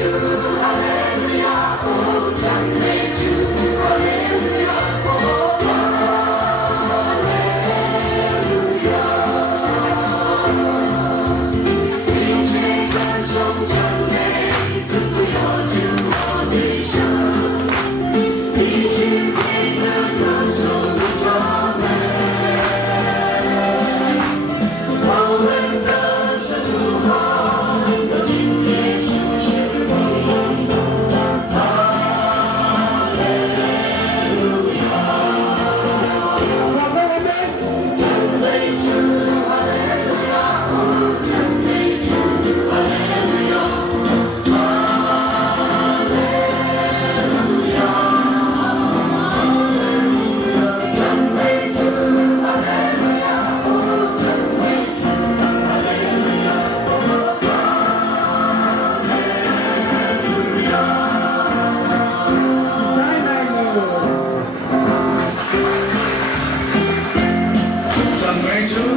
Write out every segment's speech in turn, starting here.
Hãy subscribe cho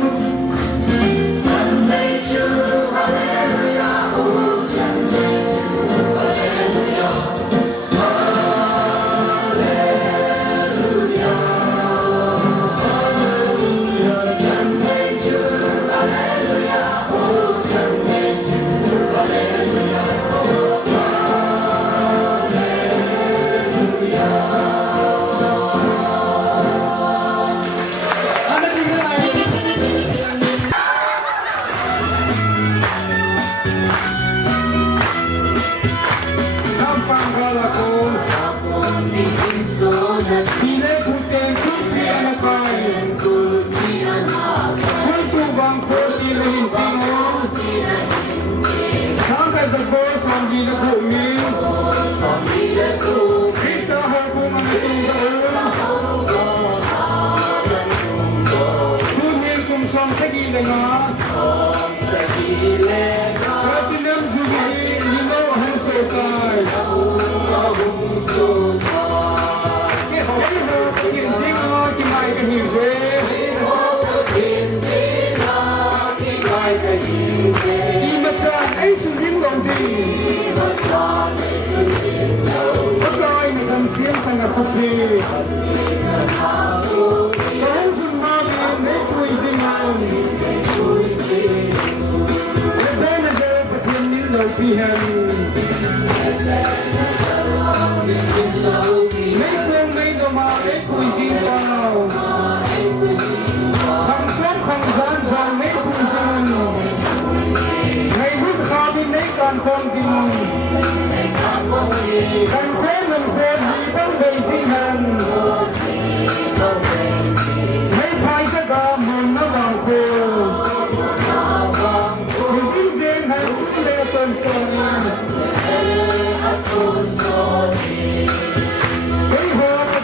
kênh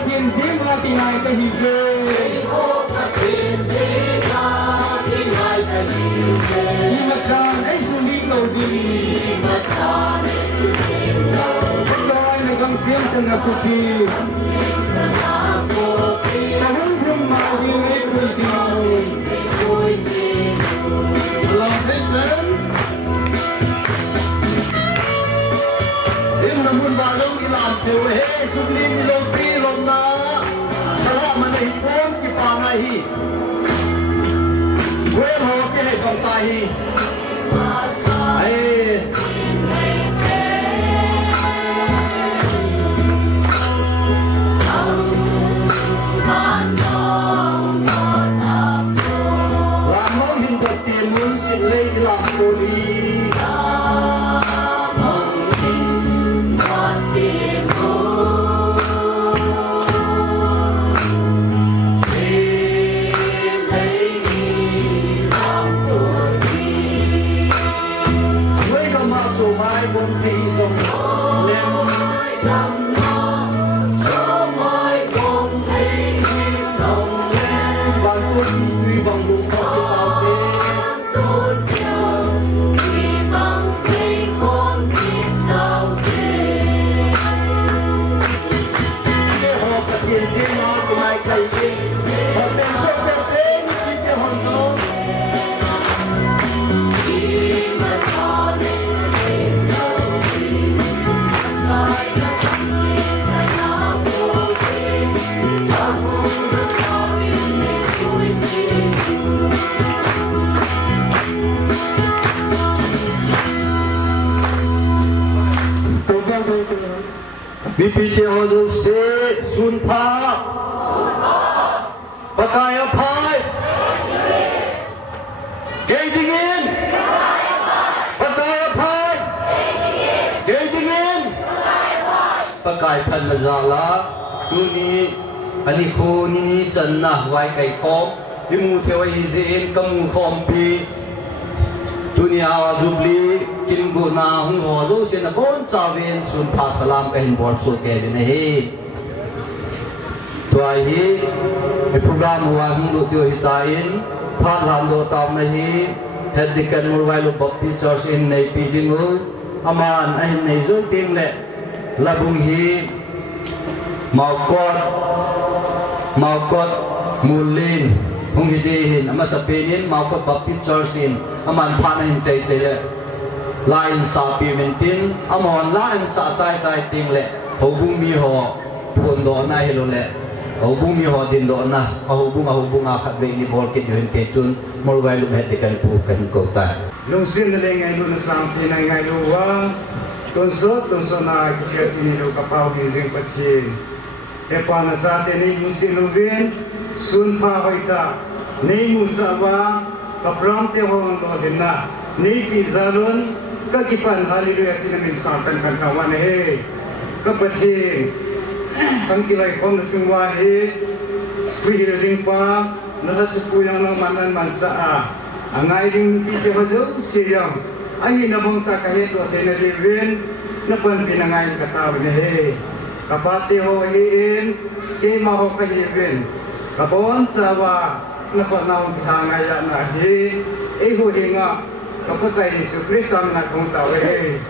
Ghiền Mì Gõ để không bỏ lỡ lai phan na zala tuni ani khu ni chan na wai kai khom imu thewa hi zin kamu khom pi tuni awa Jubilee kin gu na hung ho zo se na bon chawen sun pha salam ka hin bor su ke ne hi to ai hi program wa hung lu dio hi ta in pha lam do tam na hi head dikan murwai lu baptist church in nei pi dingu aman ai nei zo tim le labung hi maukot mulin hung hi din ama sa penin maukot baptist church in aman phana hin chei chei le lain sa pi mentin amon lain sa chai chai ting le hobung mi ho phun do na hi lo le hobung mi ho din do na hobung a khat ve ni bol ke din ke tun mol wai lu het kan pu kan ko ta lung sin le ngai lu na sam pi na ngai lu wa ton so na ki ke ni lu ka pau ni ring pathin e pa na cha te ni mu sin lu ven sun pha hoi ta nei mu sa wa ka pram te ho lo din na nei pi zalun ka ki pan hallelujah tin min sa kan ka wa ne he ka pathin kan ki lai khom na sung wa he pi ring pa na la su pu yang na man sa a angai ring pi te ho jo si yang ai na mong ta ka he to te na le ven na pan pinangai ka ta ne he kapate ho hi in ke ma ho ka hi ven kapon chawa na ko naw ta ngai ya na hi e ho hi nga kapatai Yesu Kristus na kong ta we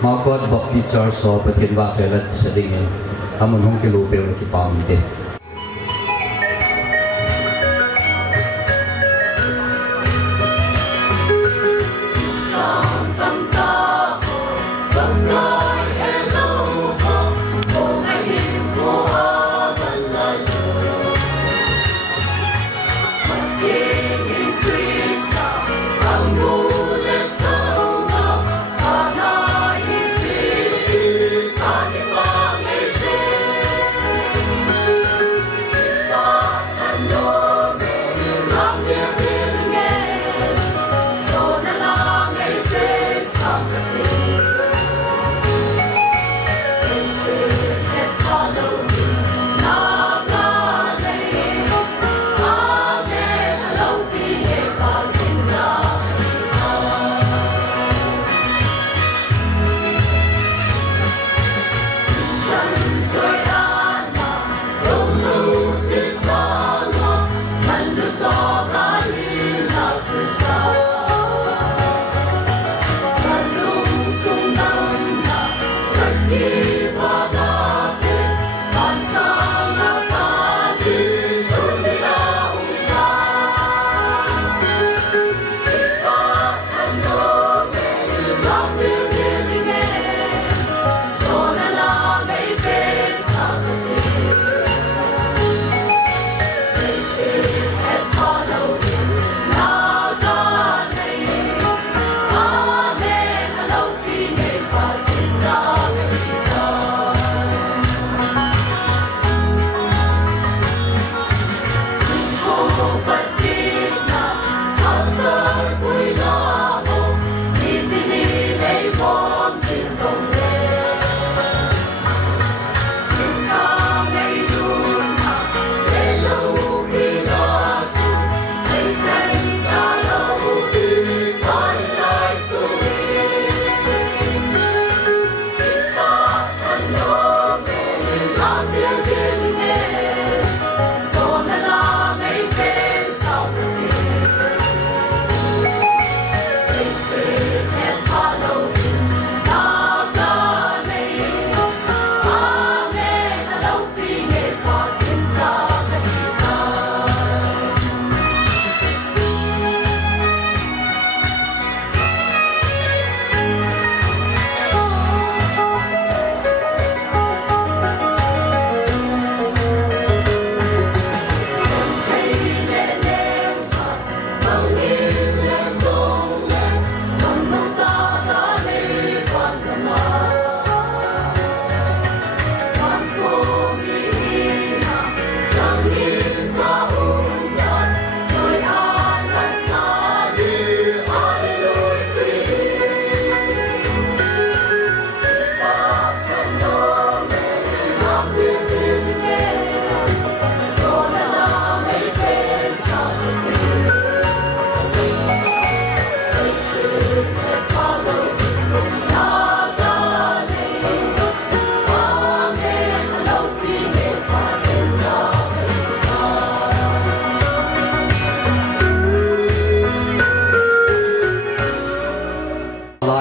maukot baptist church so pathin wa chelat seding amun hong ki lu pe ki pam te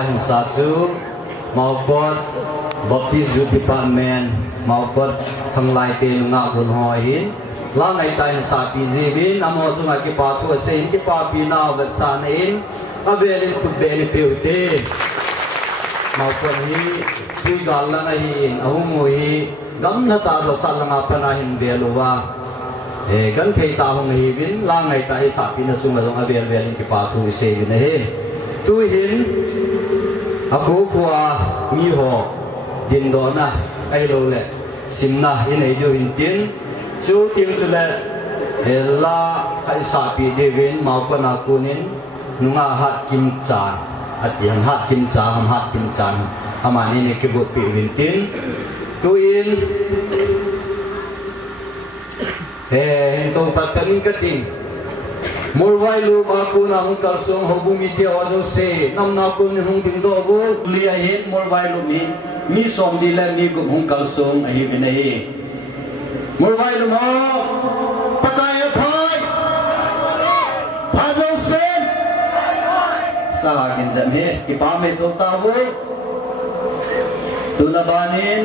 hin sa chu maukot Baptist Youth Department maukot thanglai te nga gun hoi hin la ngai ta hin sa pi jibin amo chu nga ki pa thu se hin ki pa pi na wat sa na in avelin khut be ni pe te maukot hi pi gal la na hi in ahum hi gam na ta za sal nga pana hin veluwa gan thei ta hong hi vin la ngai ta hi sa pi na chu nga long avel velin ki pa thu se ni he tu hin aku kwa mi ho din do na ai lo le sim na in ai jo hin tin chu tim chu le la khai sa pi de vin ma ko na kunin nunga hat kim chan atian hat kim cha ham hat kim chan amani ne ke bot pi vin tin tu in hen to pat kanin kating mulwai lu ba ku na hung kal sung hobu mi dia wa jo se nam na ku ni hung ding do bu lia hin mulwai lu mi som di la mi gu hung kal sung a hi bi nei mulwai lu mo patai phai pha jo se sa kin jam he ki pa me to ta bu tu na banin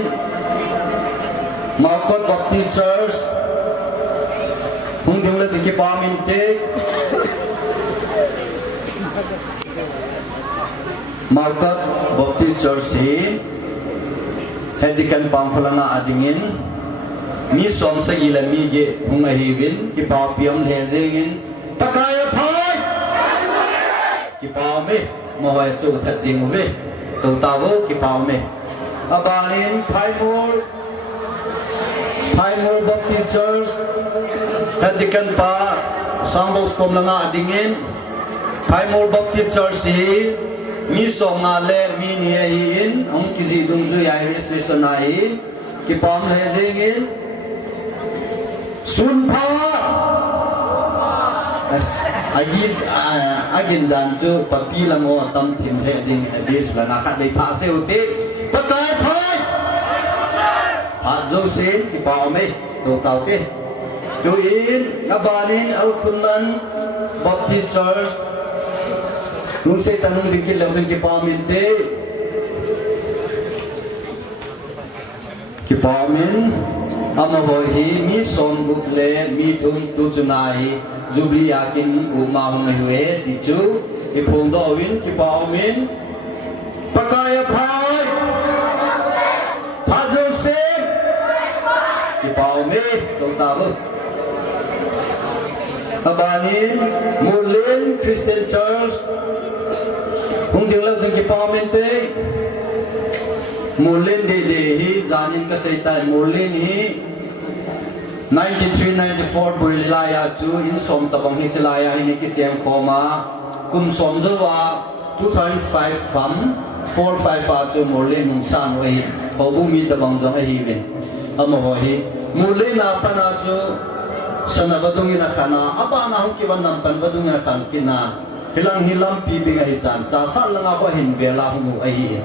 Marcot Baptist Church hung ding la ki pa min te Marcot Baptist Church hi hedikan pangphalana adingin mi som sagila mi ge hung a hivin ki pa piam le jengin takaya phai ki pa me mohai chu that jing ve to ta wo ki pa me abalin phaimur Baptist Church hedikan pa sambos kom langa adingin phaimur Baptist Church hi mi som na le mi ni in ong ki ji dung zu ya registration ai ki pam le jengin sun pha agin dan chu papi lango tam thim the jing this la na khat dei pha seu te patai phai ha zo sen ki pa me to tau te tu in ngabalin al khunman Baptist Church nung se tanong dikil lang sa kipamin te kipamin amahohi mi som bukle mi thum tu chunai Jubilee yakin umahong huwe dichu ipong dawin kipamin pakaya phai phajo se kipaume tong tabu abanin Mulin Christian Church hung ding la ding ki pamente Mulin de hi janin ka seitai Mulin hi 93-94 burilaya chu in som tabang hi chilaya hi ki chem khoma kum som zowa 2005 fam 45 fa chu Mulin mung san we hobu mi tabang zong hi vin amo hi Mulin na pana chu sanabadungina kana apana hung ki wan nam pan badungina kan kina hilang pipi ngai chan cha sa langa ko hin vela hu ai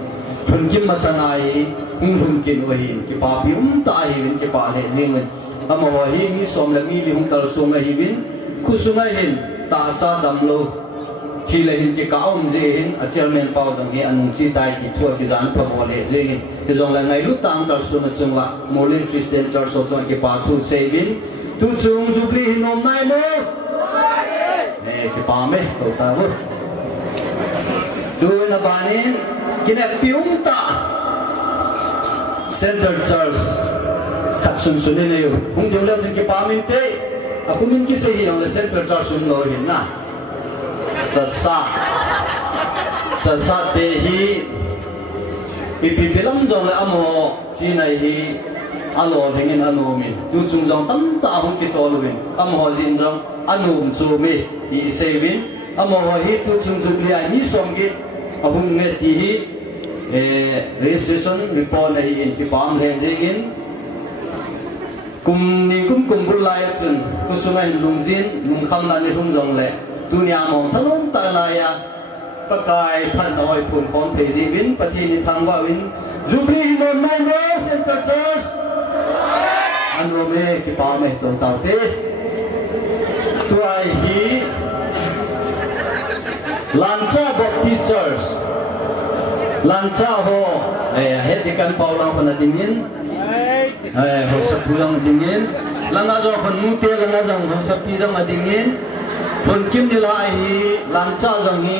thun kim masanai hung kin o hin ki pa pi ta hi win ki pa le jing amo hi mi som la mi li hung tal sum hi win khusuma hin ta sa dam lo khi le hin ki ka om je hin a chairman pau dang hi anung chi tai ki thua ki zan pa bo le je hi zong la ngai lu tang tal sum chungwa Molin Christian Church so chong ki pa thu se win tu chung Jubilee nom nai mo ki pa me to ta wo tu na banin kina piung ta Center Church khat sun sun ne yo hung jong le ki pa min te aku min ki se hi ang le Center Church sun lo hin na cha sa te hi ipipilam jong le amo chi nai hi alo thengin anu min tu chung jong tam ta hung ki to luin amo jin jong anum chu mi di sevin amo hi tu chung Jubilee ni som gi ahung ne ti hi registration report nei in ki farm le jegin kum bulai chun kusungai lungjin lungkham na ni hung jong le dunia mong thalong ta la ya pakai phan noi phun kon the ji win pati ni thangwa win Jubilee no nai no Center Church anu me ki pa me to ta te tu ai hi Lancha Baptist Church lanca ho hết đi căn bao lang phần dingin ho sap pulang dingin langa jo phần mute langa jang ho sap pi jang dingin phần kim đi lại lanca jang hi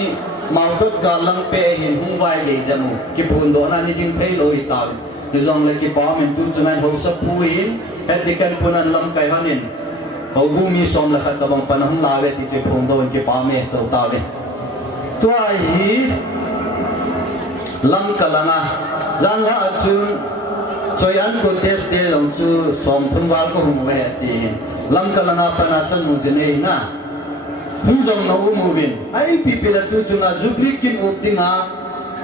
mau tot ka lang pe hin hung vai le jamu ki pun do na ni ding thei loi ta ni jong le ki pa men tu chunai ho sap pu hin hết đi căn punan lam kai hanin ho bumi som la khat bang panahung lawe ti te phung do ki pa me to ta ve to ai lam kalanga zan la achun choi an ko test de long chu som thum wal ko hum we ti lam kalanga pana chan mu jene na hum jong no mu bin ai pi pi la tu chuna Jubilee kin uptinga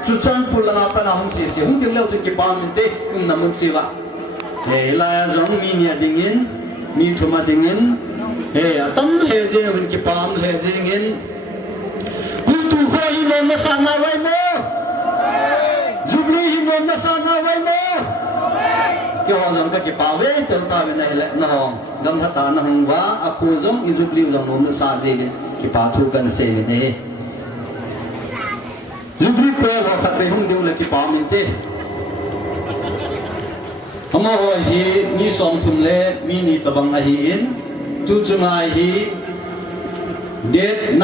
chu chan pulanga pana hum si si hum ding leo tu ki pa min te hum na mun chi wa e la jong mi nia dingin mi thuma dingin e atam he je hun ki pam he je ngin kultuh ho hi no na sa na wai mo Jubilee hi no na sa na wai mo ki ho jong ka ki pa we tel ta we na hele na hong gam tha ta na hong wa a khu jong i Jubilee jong no na sa je ki pa thu kan se we ne Jubilee ko ho khat be hung deu le ki pa min te Hama ho hi ni som thum le mi ni tabang a hi in tu chunga hi date 9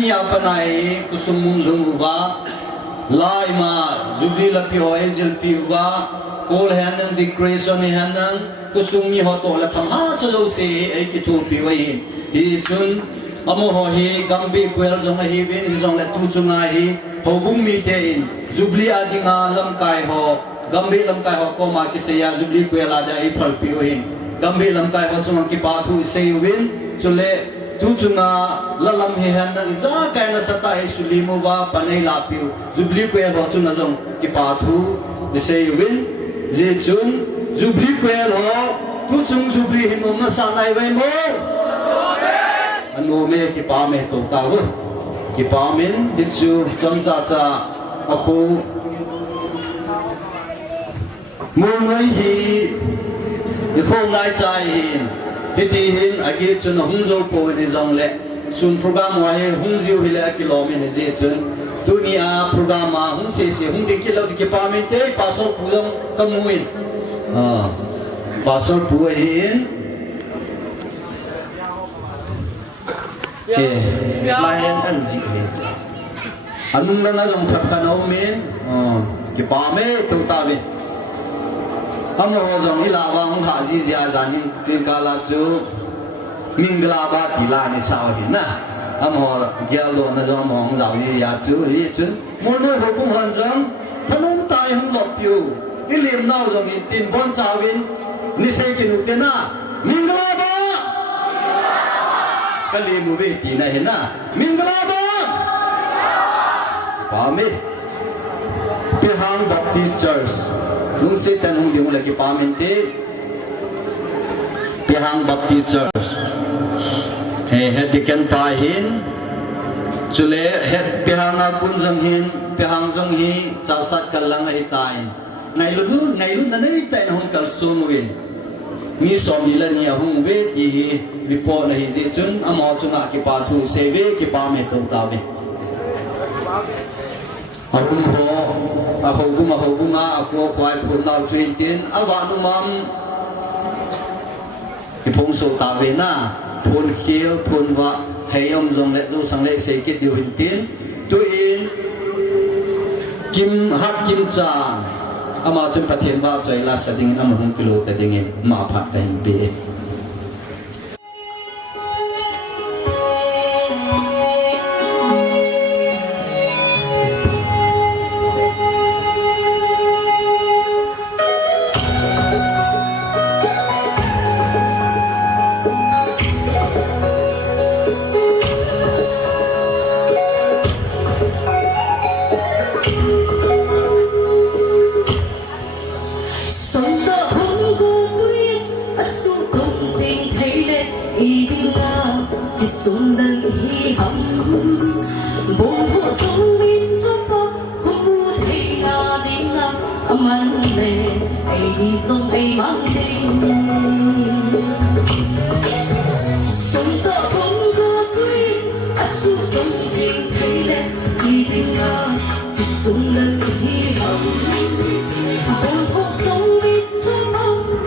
ni apanai kusumung lunguwa lai ma Jubilee la pi ho angel pi wa kol hanan declaration hanan kusumi ho to la tham ha sa lo se ai ki tu pi wa hi chun amo ho hi gambi kwel jong hi bin hi jong la tu chunga hi ho bung mi te in Jubilee adinga lam kai ho gambi lam kai ho ko ma ki se ya Jubilee kwel ada ai phal pi wa hi gambi lam kai ho chunga ki pa thu se win chule tu chunga la lam hi han na za kai na sata hi sulimu wa panai la pi Jubilee kwel ho chunga jong ki pa thu se win je chun Jubilee kwel ho tu chung Jubilee hi no na sa nai wai mo anu me ki pa me to ta wo ki pa men disu cham cha cha aku mu noi hi ni khong lai chai hin ti hin agi chun hung zo po ni jong le sun program wa he hung ziu hi le kilometer je chun dunia program ma hung se se hung de ki lo ki pa men te pa so pu jong kamuin pa so pu hin layan an zi ni anung na jong thap kan au men ki pa me to ta ve am ho jong ila wa hung ha ji zia zan ni tin ka la chu mingla ba ti la ni sa hi na am ho gyal do na jong hong zau ni ya chu ri chun mo no ho kum han jong thanung tai hung lop piu i lim nau jong in tin bon sa win ni se ki nu te na mingla ba kali mu be ti na he na mingla ba pa me Pehang Baptist Church lung se tan hung ding la ki pa men te Pehang Baptist Church he dikan pa hin chule he Pehang a kun jong hin Pehang jong hi cha sat kal lang hi tai ngai lu na nei tai hong kal sum win mi som ni la ni hung ve ti report na hi je chun amo chunga ki pa thu se ve ki pa me to ta ve ahum ho ahoguma akwa kwai phun dau twin tin awa nu mam ki phung so ta ve na phun khiel phun wa heyom jong le zo sang le se ki diu hin tin tu in kim hak kim cha ama chun pathian wa choi la sa ding am hung kilo ta ding ma phat ta hin be Hãy subscribe cho kênh Ghiền Mì Gõ để không bỏ lỡ 送人以後，共同送別最後，不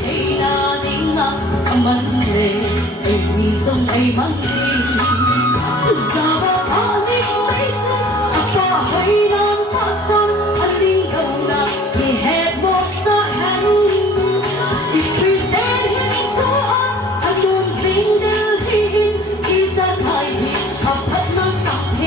提那年啊，問你，你送你問你，啥把你背着，把回南發生，安定到那，你 had more sahel，你推薦人多啊，安頓靜的天，其實太熱，合合那十天。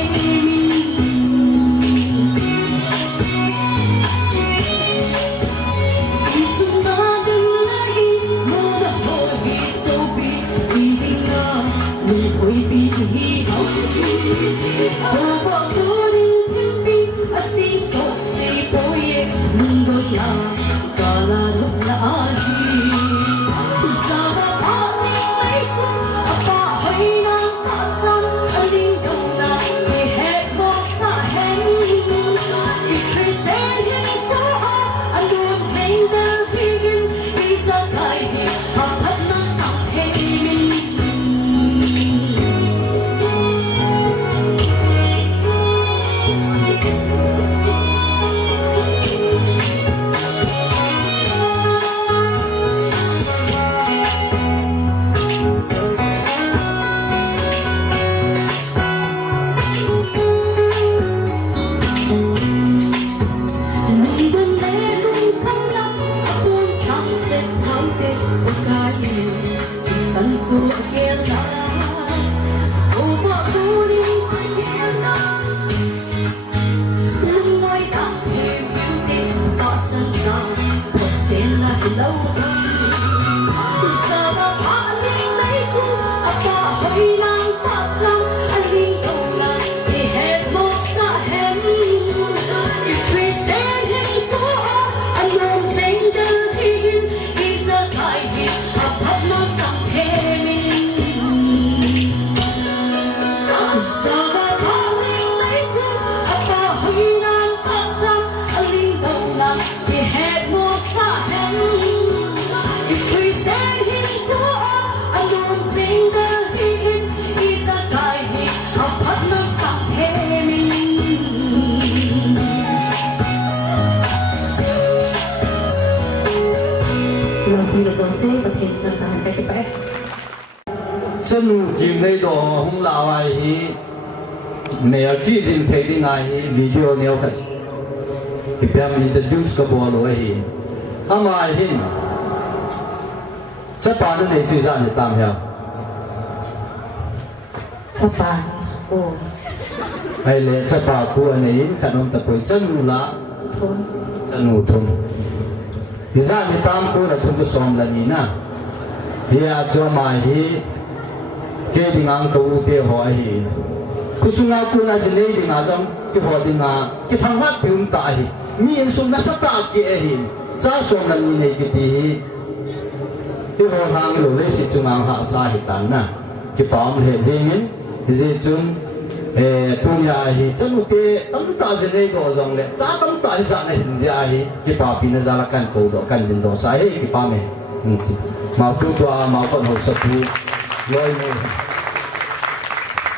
chân kim đây đồ không lão ai hi mẹ chỉ dình thấy đi ngay hi video nêu khách thì em introduce cái bộ lối hi ama ai hi chấp bà nó này chui ra để tam heo chấp bà school hay là chấp bà khu anh ấy khả năng tập với chân nụ lá chân nụ thun thì ra để tam khu là thun cho xóm là gì na thì cho mai hi cái đi ngang cầu tiêu hỏi hi, cứ xuống ngao cứ na chỉ lấy đi ngang trong cái hỏi đi ngang cái thằng mắt bị tai hi, miền xuống nó sát ta kia hi, cha xuống là như này cái gì, cái hỏi hàng cái lối lấy xịt xuống ngang hạ sa hi tan na, cái palm hệ dễ nhiên, dễ chung, tu nhà hi, chân một cái tấm ta chỉ lấy đồ giống lệ, cha tấm ta hi sa này hình gì hi, cái palm pin nó ra là căn cầu đó, căn đến đó sai hi cái palm này, mà Kultuh mà còn học sắp tu. Rồi này,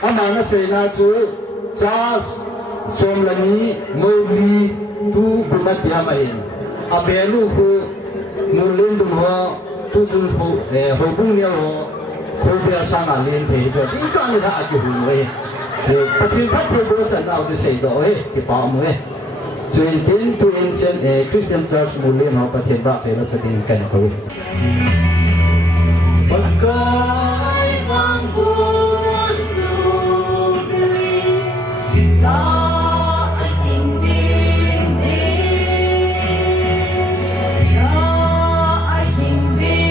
anh nói sẽ là chú cha xóm là ní mâu li tu cũng mất nhà mày, à bé lu khu mù lên đúng không, tu chung hồ bung nhau ho, khôi bé sang à lên thế rồi, tính cả người ta chịu hùng ấy, rồi phát hiện phát hiện bữa trận nào thì xảy đó ấy, cái bảo mới, cho nên đến tu Ancient Christian Church mù lên họ phát hiện vào thì nó sẽ đến cảnh cầu. Pagka'y ang buwan Jubilee, daigdig din, daigdig din.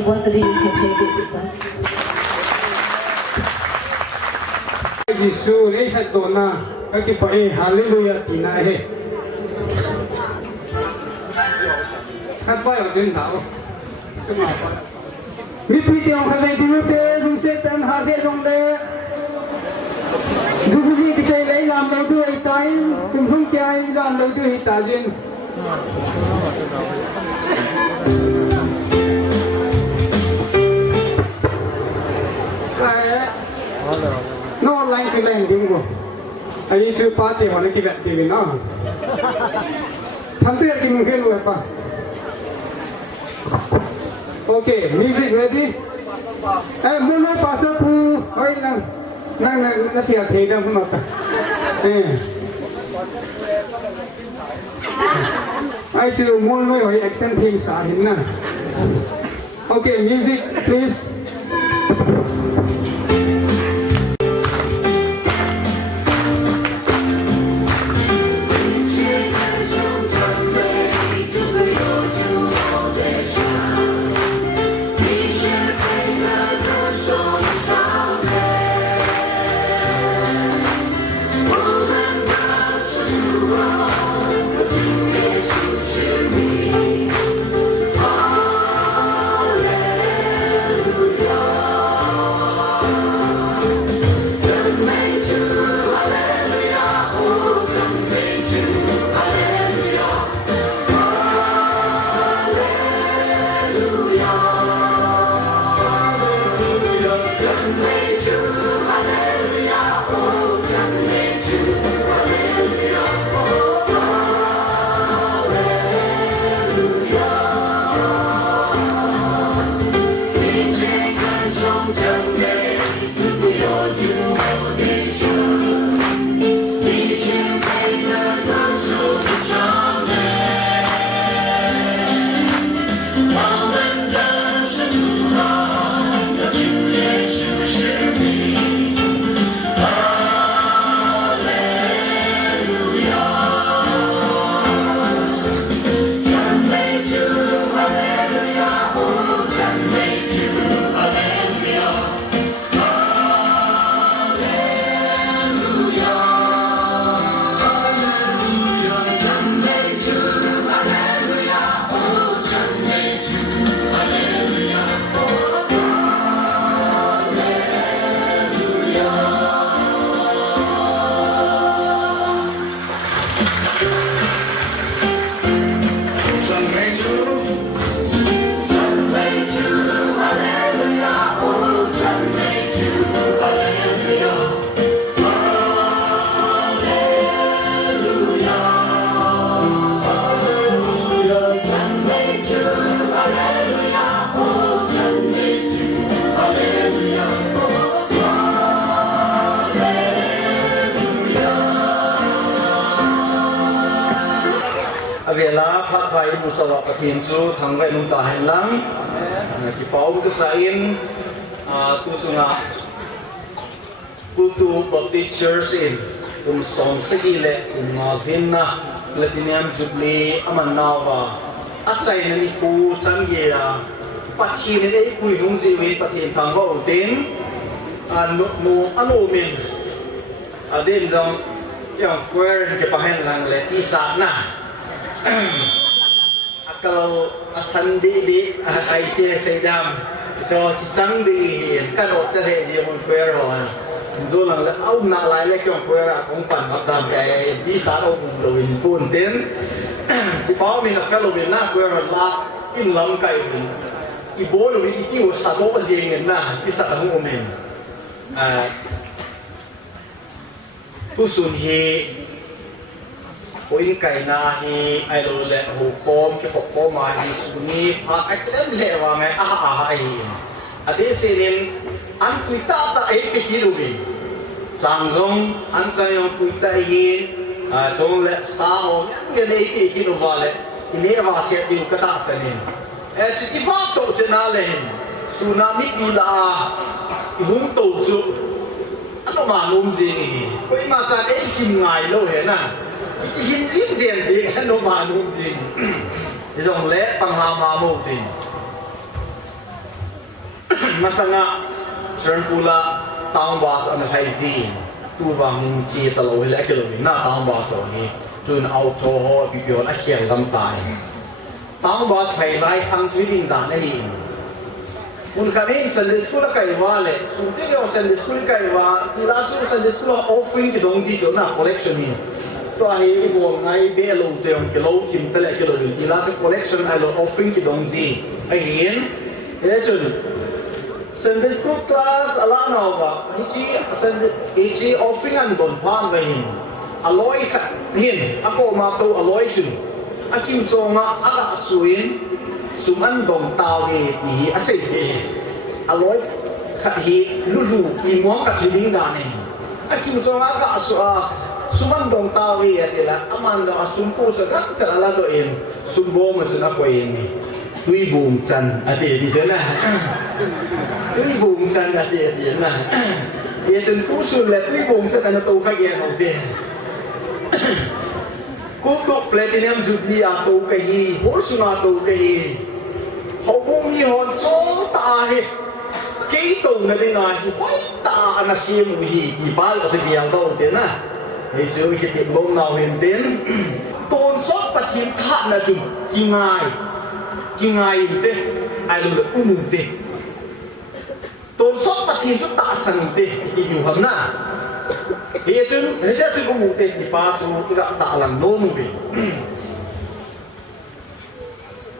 时光这里有可以对吧？耶稣你是多那，可以把哈利路亚地那嘿，看不要真好，这么好。你不一定还没丢的，你是等下这种的。Jubilee cái chơi lấy làm lâu tuổi tay cùng không chơi làm lâu tuổi ta diện nó lạnh cái lạnh đi không anh ấy chưa party hoặc là cái việc gì nó tham gia cái mùng cái luôn pa okay music ready em muốn nói pastor pu ơi lang năng phiền thế đâu không được ai chưa muốn nói hỏi action team sao hiện na okay music please Avela Pak Pai Musawa Kapinju Thangwai Nung Tahan Lang Kipau Kesain Kucunga Kultuh Baptist Church in Song Segile Vinna Platinum Jubilee Amanawa Atsai Nani Ku Changia Pati Nene Kui Nung Ziwin Patin Thangwa Utin No Anomin Adin Dong Yang Kuer Kepahen Lang Le Isa Na Akal asandi di IT sedam cho kisang di kan otsa he di mon kwero zo lang la au na lai le kyong kwera kong pan ma dam kai di sa o lo in pun ten di pa mi na fellow mi na kwero la in lam kai ni i bo lo i ti o sa do pa jeng na di sa ang omen tu sun he Poin kai na hi ai lo le ho kom ke ho ma hi suni pha ai klem le wa ngai ai ati sinin an tuita ta e pe ki lu bi sang zong an chai yo tuita hi chong le sa ho nge le pe ki lu wa le ni wa se ti ka ta sa ni e chi ti fa to che na le tsunami bi la i hung to chu an ma lum ji ni ko i ma cha e sim ngai lo he na Hin sim sim gì cái nó mà nung gì, thì dòng lẽ bằng hà mà màu thì, masanga chern pula taung bas an hai ji tu wang hin chi ta lo hele ke lo na taung bas so ni chun auto ho bi bion a khian lam tai taung bas hai lai khang chui ding da na hi mun kane Sunday school kai wa le su te yo Sunday school kai wa ti la chu Sunday school offering ki dong ji cho na collection ni to ai bo ngai be lo te on ke lo tim te le ke lo ti la chu collection ai lo offering ki dong ji ai hin e chun Sunday school class ala na wa hichi offering an don phan ve hin aloi khat hin ako ma to aloi chun akim chonga aga suin suman dong tao ge ti ase ge aloi khat hi lulu i muang ka chiding da ne akim chonga aga suman dong tao ge atela aman da asum po sa ka chala do in sumbo ma chuna ko in tui bùng chân à thì thế nào tui bùng chân à thì thế nào bây giờ cú xuân là tui bùng chân là tàu khai giang đầu tiên Kultuh platinum Jubilee à tàu cái gì hốt xuân à tàu cái gì họ cũng như họ cho ta hết cái tàu này đi ngay phải ta anh xem mùi gì thì ba là sẽ giang đầu tiên à thì sự cái tiệm bông nào hiện tiến tôn sót bát hiến khát là chúng kingai te ai lo te ton sot pathin chu ta san te ti yu ham na he cha chu te ti pa chu ga ta lam no mu be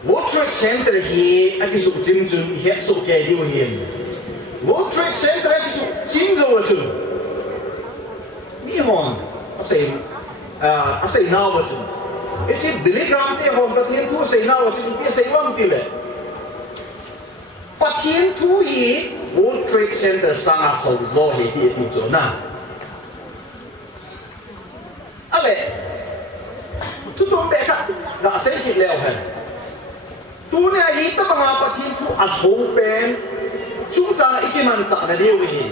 World Trade Center hi a ki su jim chu he su ke di wo hi World Trade Center a ki su jim zo wa chu mi hon a sei na wa chu it's a biligram te hom pathian thu sei na wa chu pi sei wam ti le pathian thu hi World Trade Center sanga ho zo hi ti chu na ale tu chom be kha ga sei ki leo hai tu ne hi ta ma pathian thu a ho pen chung cha ikiman cha na leo hi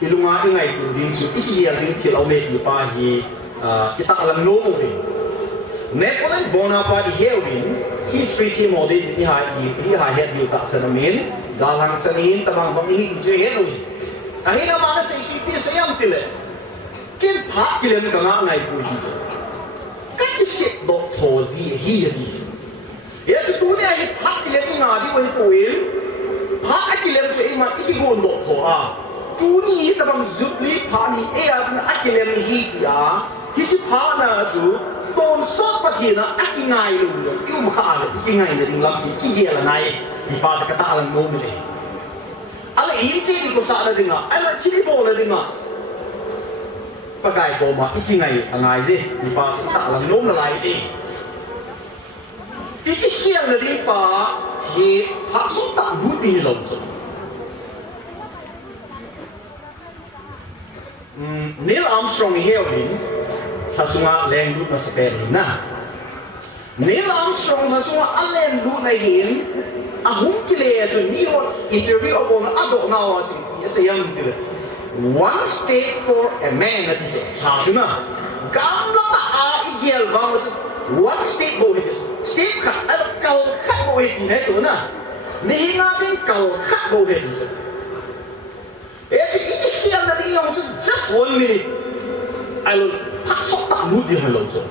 ilunga ingai tu din chu iki ya ding thil au me ti pa hi kita alam no mo Nepal Bonaparte Hewin history team ode ni ha het yu ta sanamin galang sanin tamang bang hi je helu ahina mana se chi pi se yam tile kin pha kilem ka nga ngai pu ji ka ki se do tho zi hi di ya chu tu ne hi pha kilem nga di wo hi pu in pha kilem se ma iki gon do tho a tu ni tamang Jubilee pha ni e a na kilem hi ya hi chi pha na chu tôn sốt bắt hiện á ác ngay luôn rồi yêu mà khá là cái ngày này đừng làm cái gì là này thì phải cái ta làm nôm này anh là yên chỉ đi có sao là đừng à anh là chỉ đi bộ là đừng à bắt cái bộ mà cái ngày là ngày gì thì phải cái ta làm nôm là lại đi cái hiện là đi phải thì phát xuất ta bút đi lâu rồi Neil Armstrong hiểu đi sa sunga leng lut na sa peri na Neil Armstrong sa sunga alen lut na hin a hung kile chu ni ho interview abon ado na wa chu yes yam kile one step for a man na ti ha na gam la ta a igel ba wa one step bo he step khat a kal khat bo he ne chu na ni nga din kal khat bo he chu e chu iti sial na ni yong just 1 minute I will phát xuất ta nút đi hơi lâu rồi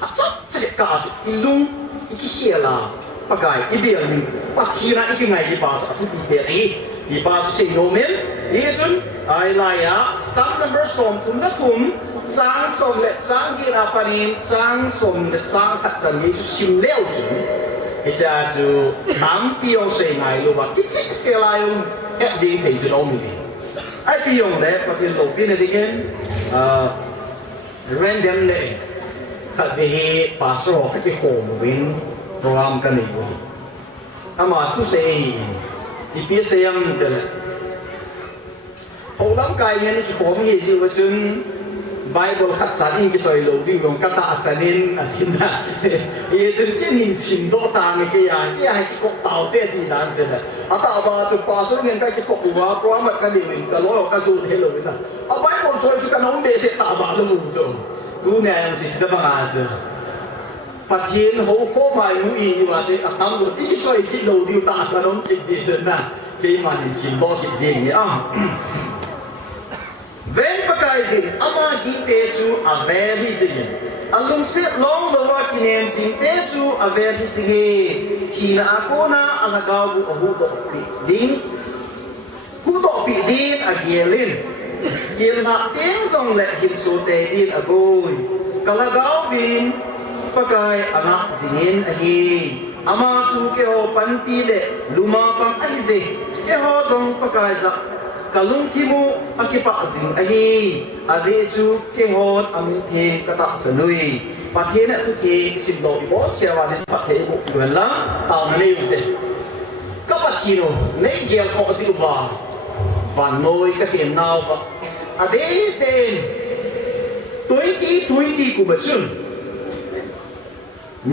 phát xuất cái cả chứ lung cái xe là bắt cái biển đi bắt chi ra cái ngày đi bao giờ tôi bị đi bao giờ xây nôm men đi chun ai lại á sang number som thun đã thun sang som lệ sang gì là panin sang som lệ sang khát chân như sim leo chun cái cha chú tám pion xây ngày luôn mà cái chiếc xe lại luôn hết gì thì chú đâu mình ai pion đấy mà tiền lỗ pin này đi nghe random này khát về pastor cái home win program cái này ama tu sei di pi sayam de ho lam kai ne ki home hi ji wa chun Bible khat sa in ki choi lo ding long ka ta sanin atin na ye chun kin hin sim do ta ne ke ya ki ko tao te ti dan che da ata ba chu pastor ngen ka ki ko wa program ka ni win ka lo ka su the lo na a Bible choi chu ka nong de se ta ba lo mu chu tu ne chỉ là bằng à chứ ปัทเทียนโหโคมาอยู่อีว่าจะตั้งรถอีกช่วยที่เราดิวตาสนองกิจเจนนะที่มาในสินบอกกิจเจนเนี่ยเว้นประกายสินอามากิเตจูอาเวริสินอันลงเสร็จลงลงว่ากินเองสินเตจูอาเวริสินที่น่าโกน่าอันกาวบุหูดอกปีดินหูดอกปีดินอาเกียลินเกียร์หักเองส่งเล็กหินสูเตดินอากุยกะละกาวบินประกายอาณาสินินอากีอามาจูเกโอปันปีเล่ลุมาปังอาฮิเซเกโอจงประกายสักกะลุงทิมูอากิปะสิงอากีอาเจจูเกโออามิเทกะตะสนุยปะเทนะทุกเกสิบโลอีบอสเกวานิปะเทบุกเวลังตาวนั่นเองเดก็ปะทีโนในเกียร์ขอสิอุบาวันโนยกะเจนนาวกะอาเดเดน2020กูมาจุน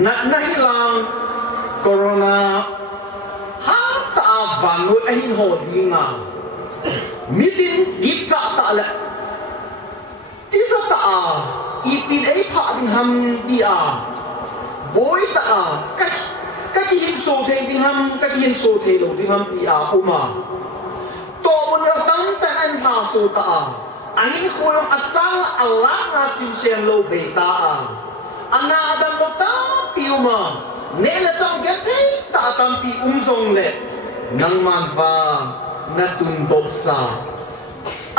นักนักลางโคโรนาฮาตาวันโนยหินโหดีงามิดินดิบจักตาละที่สัตาอีปินไอพาดิฮัมดีอาบอยตาก็ที่หินโซเทดิฮัมก็ที่หินโซเทโลดิฮัมดีอาอุมาตัวมันยังตั้งแต่อันทาโซตาอันนี้คุยอัศว์อัลลอฮ์นาซิมเชนโลเบตาอันนั้นดันโลตาปิวมาเนลจังเกตให้ตาตัมปีซงเล่นังมันฟ้านัตุนโตซา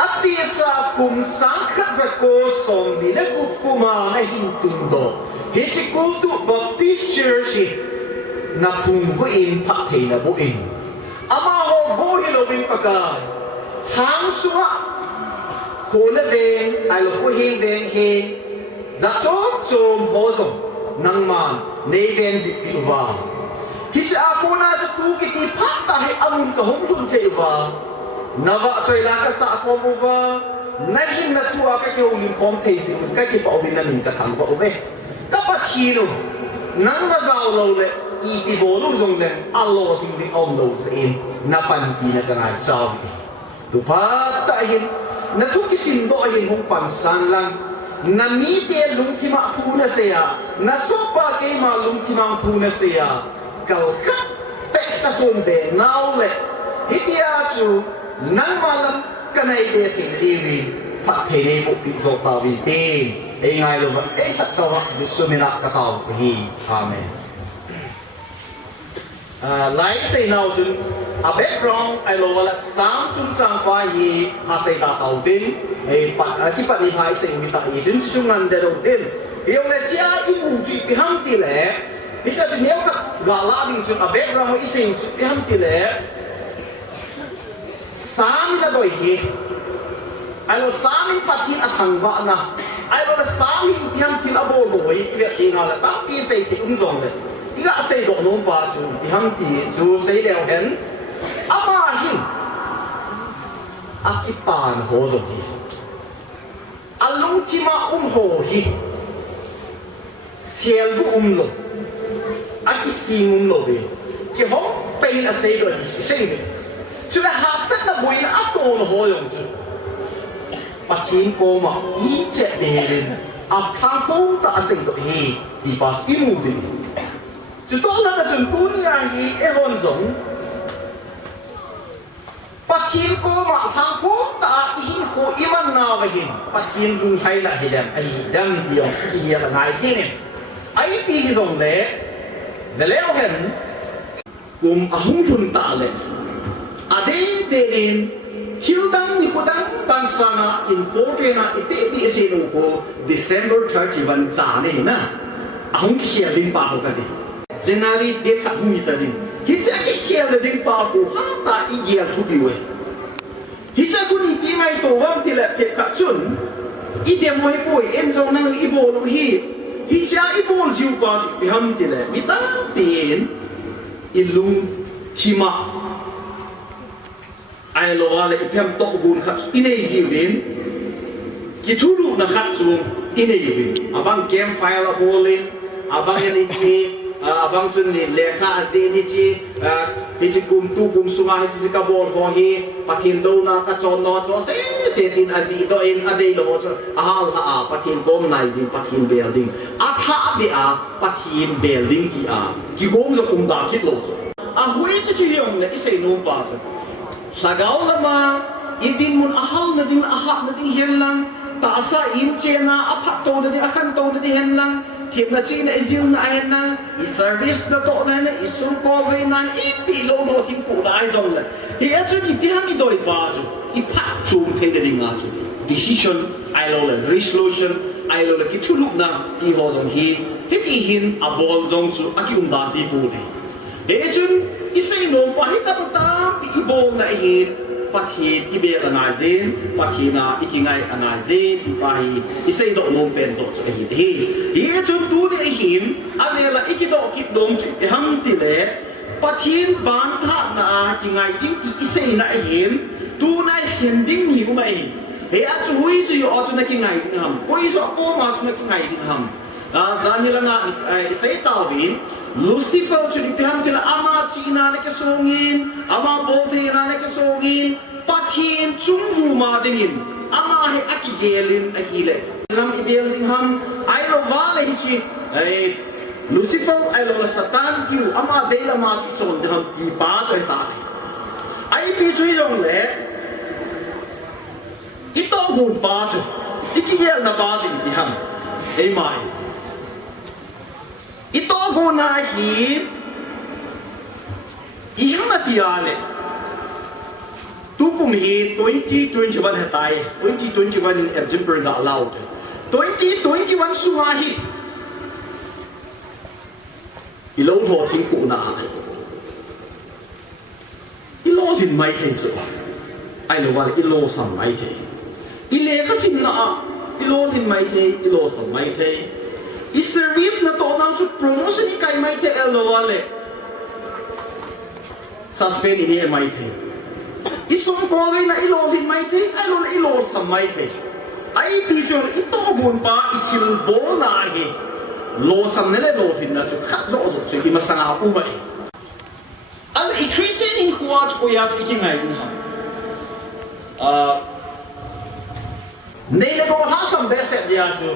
อาเจียสาคุมสังขจะโกสมดีและกุกุมาในหินตุนโตฮิจิกุลตุบัพติสเชอร์ชินับพุงบุอินพักเทนบุอินอามาโฮโบฮิโลบินปากาหางสุวะโคเลเวงไอโลโคเฮงเวงเฮงจะโจมโจมโฮซงนังมันในเวนบิบิวาฮิจอาโคนาจะตูกิติพักตาให้อามุนกับหงลุนเทวานาวะช่วยลากษาคอมูวาในหินนัทัวก็เกี่ยวลิมคอมเทสิมันก็เกี่ยวกับวินามินกระทำก็โอเวก็ปัจจีโนนังมาเจ้าเราเลยอีปีโบลุงเลยอัลลอฮ์ทิ้งที่อมเราเสียนับปันปีนักการเจ้าดูพัดตาหินนัทุกิสินโดหินหงปันสันลังนันมีเตลุงที่มาพูนเสียนัสปะเกมาลุงที่มาพูนเสียกัลคัดเป็ดตะส่วนเดนนาวเลยฮิตยาจูนังมาลังกันในเดตินดีวีพักเทเนบุปิโซตาวินเตเองไงลูกเอ๊ะตัดตัวจิสุมินักกะตาวฮีอาเมนไลฟ์เซนเอาจุนอาเบกรองไอโลวละ3จุนจังฟ้าฮีฮาเซตาตาวดินไอปัดที่ปฏิภาณเซมิตาอีจุนชุงันเดโรดินเดี๋ยวเนี่ยจ้าอีมูจุพิฮัมติเล่ที่จะเหนียวกับกาลาบิจุนอาเบกรองอีเซงจุพิฮัมติเล่สามีละโดยฮีไอโลสามีปัดที่อัฐังวะนะไอโลละสามีพิฮัมติละโบโลยเวียดเองอะไรตั้งปีเซติอุ้มซงเลยที่ก็เสียดอกน้องป้าจูพิฮัมตีจูเสียเดียวเห็นอามาหินอากิปานโหดฮีอาลุงที่มาโหฮีเสียลูลอากิซิงโลเวที่ห้องเป็นอาเสียดอกฮีเสียงจุดหาเส้นนับบุญอาโตนโหยงจูปัจฉิมโกมาอีเจเดลินอาทางพงตาเสียดอกฮีที่ปัจฉิมวินจุดโตแล้วก็จุดตัวนี้ฮีเอฮอนซงปัจฉิมโกมาทางพงตาอีโคอีมันนาวหินปัจฉิมรุงไทยละฮิเดมไอเดมเดียวที่เฮียกันนายที่นี่ไอปีที่ซงเล่เวลาเห็นกุมอาหุงทุนตาเลยอดีตเดินคิวดังนิโคดังตันสานาอินโพเทนาอิเตติเซโนโก December 31 จ้าเนี่ยนะอาหุงเขียนดินปากกันดิเจนารีเด็กขับมือตัดดินฮิจากิเขียนดินปากกูฮาตาอีเกียร์ทุกทีฮิจากุนี่ปีใหม่ตัววันที่เล็บเก็บขัดจุนอีเดียมวยป่วยเอ็นจงนั่งอีโบลูฮีฮิจาอีโบลจิวปาจุพิฮัมที่เล็บมิตาเตียนอิลุงทิมาไอโลอะไรอีเพียมโตบุญขัดอินเอจิวินกิทุลุนักขัดจุงอินเอจิวินอาบังเกมไฟล์ละโบลินอาบังยันอิจีอาบังจุนนี่เลขาอาเซนิจีฮิจิกุมตูกุมสุงาฮิจิกาบอลโฮฮีปะทินโดนากัจจอนนอจอเซ เสียดินอาจีโดเองอเดโลจะอาลาปะทินกมนายดินปะทินเบลดิงอาทาเบียปะทินเบลดิงที่กงจะกุมดาคิดโลจะหุยจะช่วยองเลยเสียนุ่มป่าจะสกาวละมาอินดินมุนอาฮัลนดินอาฮัลนดินเฮลังตาซาอินเจนาอาพัตโตนดิอาคันโตนดิเฮลังเทียมนาจีนอิซิลนาเฮนังอิสร์วิสนาโตนันอิสุลโกเวนันอิปิโลโนทิมปูได้จงเลยที่อาจุนี่ที่ฮันนี่โดยบ้าจุอีพักจูมเทเดลิงอาจุ decision ไอโลเลย resolution ไอโลเลยคิดทุลุกนะที่หัวตรงฮีที่หินอาบอลตรงจุอากิอุมดาซีปูนี่อาจุนอิเซโนปะฮิตาปตาอีโบนะฮีปัจจีที่เบลนาเซนปัจจีน่าอีกิงไงนาเซนที่ไปอิเซโดนมเป็นตัวจะฮีที่จุดตัวนี้หินอันนี้ละอีกิโดกิดดงจุดฮัมติเลปัจจีบานท่านากิงไงดิ้งอิเซน่าหินตัวนั้นเห็นดิ้งหิวไหมอาจุยจะอยู่อาจุนักกิงไงดิ้งฮัมคุยจะโป้มาจุนักกิงไงดิ้งฮัมซานิลงาอิเซตาวินลูซิเฟอร์จุดที่ฮัมติละอามาชีนาเนกสงอินอามาโบเทนาเนกสงอินปัจจีจุงวูมาดิ้งอามาให้อากิเกลินอากิเลลำอีเบลดิ้งฮัมไอโลวาเลฮิชิลูซิเฟอร์ไอโลสตานคิวอามาเดลมาจุดส่วนดิ้งฮัมที่ป้าช่วยตาไอพี่ช่วยยงเล่อีโต้กูป้าจุดอีกิเกลน่ะป้าจริงดิ้งฮัมไม่อีโต้กูน่าฮีอีฮัมมาที่อะไรทุกคนฮี2021เหตุาย2021 September น่ะเล่า2021สุมาฮีอีโลโทที่กูน่าอีโลหินไม่เท่จ้ะไอ้เราว่าอีโลสัมไม่เท่อีเล่ก็สิ่งน่ะอีโลหินไม่เท่อีโลสัมไม่เท่อีเซอร์วิสน่ะตัวนั้นสุดโปรโมชั่นอีกไก่ไม่เท่เอโลว่าเลยซัสเพนอีนี่ไม่เท่อีสมโกเลนะอีโลหินไม่เท่ไอ้โลอีโลสัมไม่เท่ไอ้พี่จวนอีโตบุญป้าอีชิลโบนาเฮโลสัมเนี่ยโลหินนะจุดขัดโลจุดที่มาสังอาอุบัยอันอีคริสเตียนอินควาจุกอยากฟิกิไงบุญฮะเนี่ยเราหาสัมเบสเดียจุ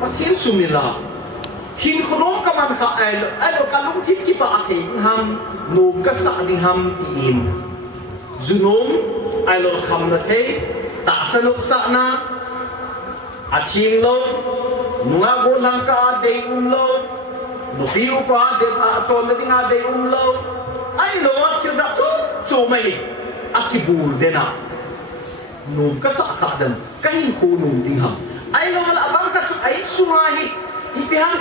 มาเทียนสุมิลาหินขนมกำมันข้าไอ้เราการลงทิพย์กี่ปากเห็นฮัมนูกษัตริย์ฮัมที่อินจุนมไอ้เราคำนั้นเทตาสนุกสนาอาทิงโลนุ่งอากุลังกาเดอุมโลนุพิวปาเดอาจอนเดงาเดอุมโลไอ้เราที่จะจู่ไม่อากิบูลเดน่านุ่มกษัตริย์ขาดำก็หินคูนุ่มดิ้งฮัมไอ้เราละบางครั้งไอ้สุมาฮีอีพิฮัม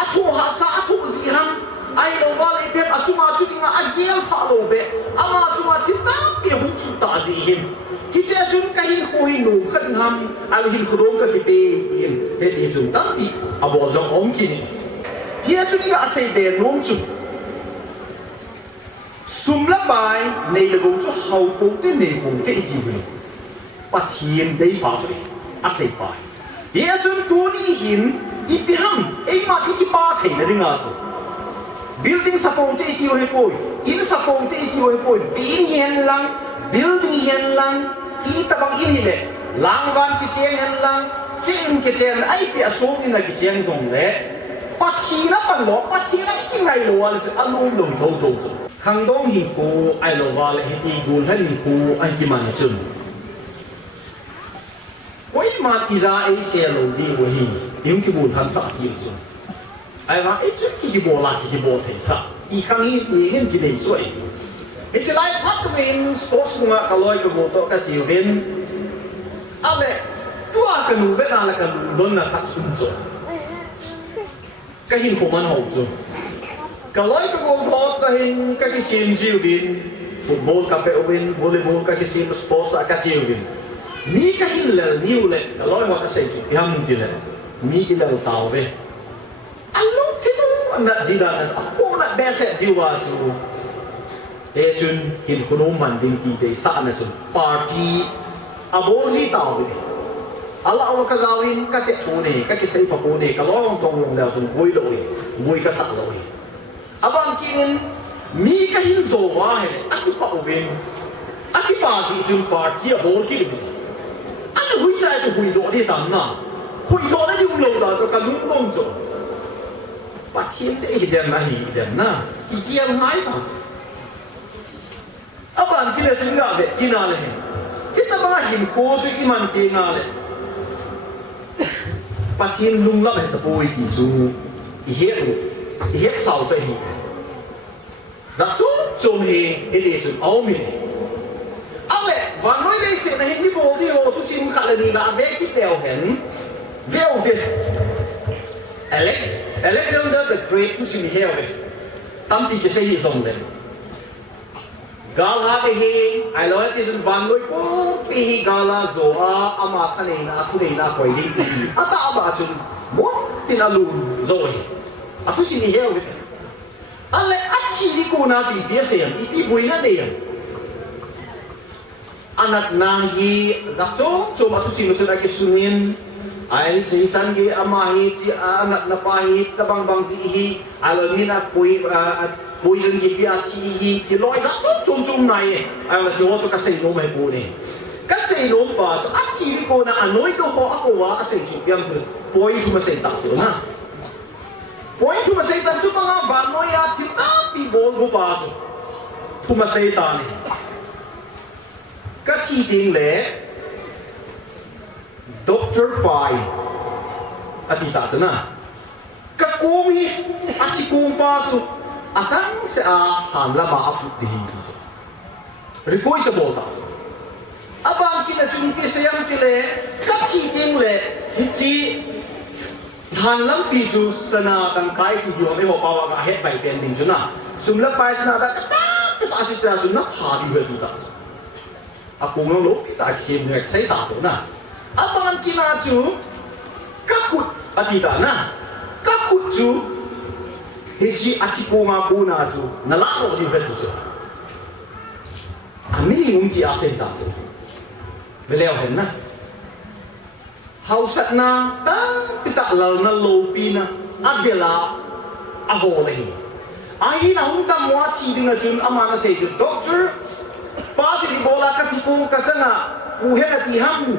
อัตุฮาซาอัตุซีฮัมไอ้เราว่าเลยเพียบอัตุมาจุดงาอัจเยลพาโลเบะอามาจุมาที่ตาเปียหุสุตาซีฮิมฮิเจจุนก็หินคูหินนุ่มกันฮัมอัลหินโครงก็กิเตหินเฮดิจุนตั้งปีอาบอลจงอมกินฮิเจจุนก็อาศัยเดนนุ่มจุสุมละบายในระบบจุเฮาปูเตในปูเตอีกิบุปัทหินได้ป่าจุอาศัยไปฮิเจจุนตัวนี้หินอีพิฮัมไอ้มาอีกป่าไทยนะดิ้งอาจุ building support itu hepoi in support itu hepoi bin yen lang building yen lang ita bang ini le langwan kitchen yen lang sin kitchen ai pi asong ina kitchen zong le pathina pan lo pathina ki ngai lo wal chu alung dum tho tho chu khang dong hi ko ai lo wal he ti gun han hi ko ai ki man chun oi ma iza ai se lo di wo hi yum ki bun han sa ki chuไอ้ว่าไอ้ชุดกี่โบราณกี่โบเทศะอีครั้งนี้มีเงินกี่เดือนสวยไอ้เจ้าไอ้พัดวินสปอร์ตงะก็ลอยกับโบโตกับจีวินอะไรตัวกันนูเวลาละกันโดนนักขัดอุ่นจ้ะก็เห็นผมมันหอบจ้ะก็ลอยกับโบโตก็เห็นก็กี่ทีมจีวินฟุตบอลกับเปวินวอลเลย์บอลกับกี่ทีมสปอร์ตกับจีวินนี่ก็เห็นเลยนิวเลยก็ลอยว่าก็ใส่จุดยำดีเลยมีกี่เราเต่าเว้ยนักจีนนั้นโอ้นักเบสจีวาจูจุนเห็นคนมันดิ้งตีเดซ่านะจุนปาร์ตี้อาโบจีตาวนี่อัลลอฮฺก็จะวินก็เตะโผล่เนี่ยก็คิดใส่ปะโผล่เนี่ยก็ร้องตรงลงแล้วจุนบุยลอยบุยก็สักลอยอาบังกินมีก็หินโซวาเหรออาคิปะวินอาคิปะจีจุนปาร์ตี้อาโบจี จะหุยโดที่ต่างน่ะหุยโดนั่นอยู่โลดาตัวกันลุกลงจ้ะปะเทียนได้เดียนนะฮีเดียนนะอีเกียนหายต่างอาบานกิเลสงาเวกินาเลยคิดว่าหิมโคจุอิมันเตงาเลยปะเทียนลุงลับให้ตะโพยกี่จูอีเฮ็ดเสาใจฮีรักจูจมเฮเอเดจุนเอามิอะไรวันน้อยเลยเสร็จนะเห็นมีโบที่โอทุชิมขัดเลยนี่นะเวกิเดียวเห็นเวลเดอเล็กซานเดอร์ the Great ทุชิมเฮลเลยตั้มปีจะใช้ยี่สองเลยกาลาไปเฮไอโลที่จุนวันน้อยปุ๊บปีฮีกาลาโซอาอามาทันเองนะทุเรศนะคอยดีปีอาตาอาบาจุนหมดที่นาลูนโซยอาทุชิมเฮลเลยอะไรอัดชีวิตกูน่าจีบเบี้ยเสียงอีปีบุยนั่นเองanak nahi zakco coba tu sih macam lagi sunin ai cincang ge amahi ci anak napahi tabang bang zihi alamina pui yang ge pia ci ci loi zakco cum nai ai ma jo to ka sei no mai bu ni ka sei no ba cho a chi ko na anoi to ho ako wa ka sei chu piam tu poi tu ma sei ta chu na poi tu ma sei ta chu mga ba no ya ti a pi bol bu ba chu tu ma sei ta ni các thi tiếng lệ Dr. Pai à thì ta thế nào các cô mi à thì cô ba chú à chẳng sẽ hàn là mà áp đi rồi coi sẽ bỏ ta à bằng kia là chúng cái xem cái lệ các thi tiếng lệ thì chỉ hàn lắm bị chú sana tăng cái thì nhiều mấy họ bảo là hết bài tiền đình chú nào sum lấp bài sana đã cái ta sẽ cho chú nắp hà đi về tụi ta aku ngeluk kita kim ngek saya tak tahu na. Abangan kita tu kakut atita na. Kakut tu hiji atiku ngaku na tu nalaro di betu tu. Ami ngunci asen tak tu. Beliau henna. Hausat na ta kita lal na lopi na adela aho lagi. Ahi na hunta muaci dengan jun amana seju doktor. Ba chỉ bola các thi cung các chân à, u hết là thi ham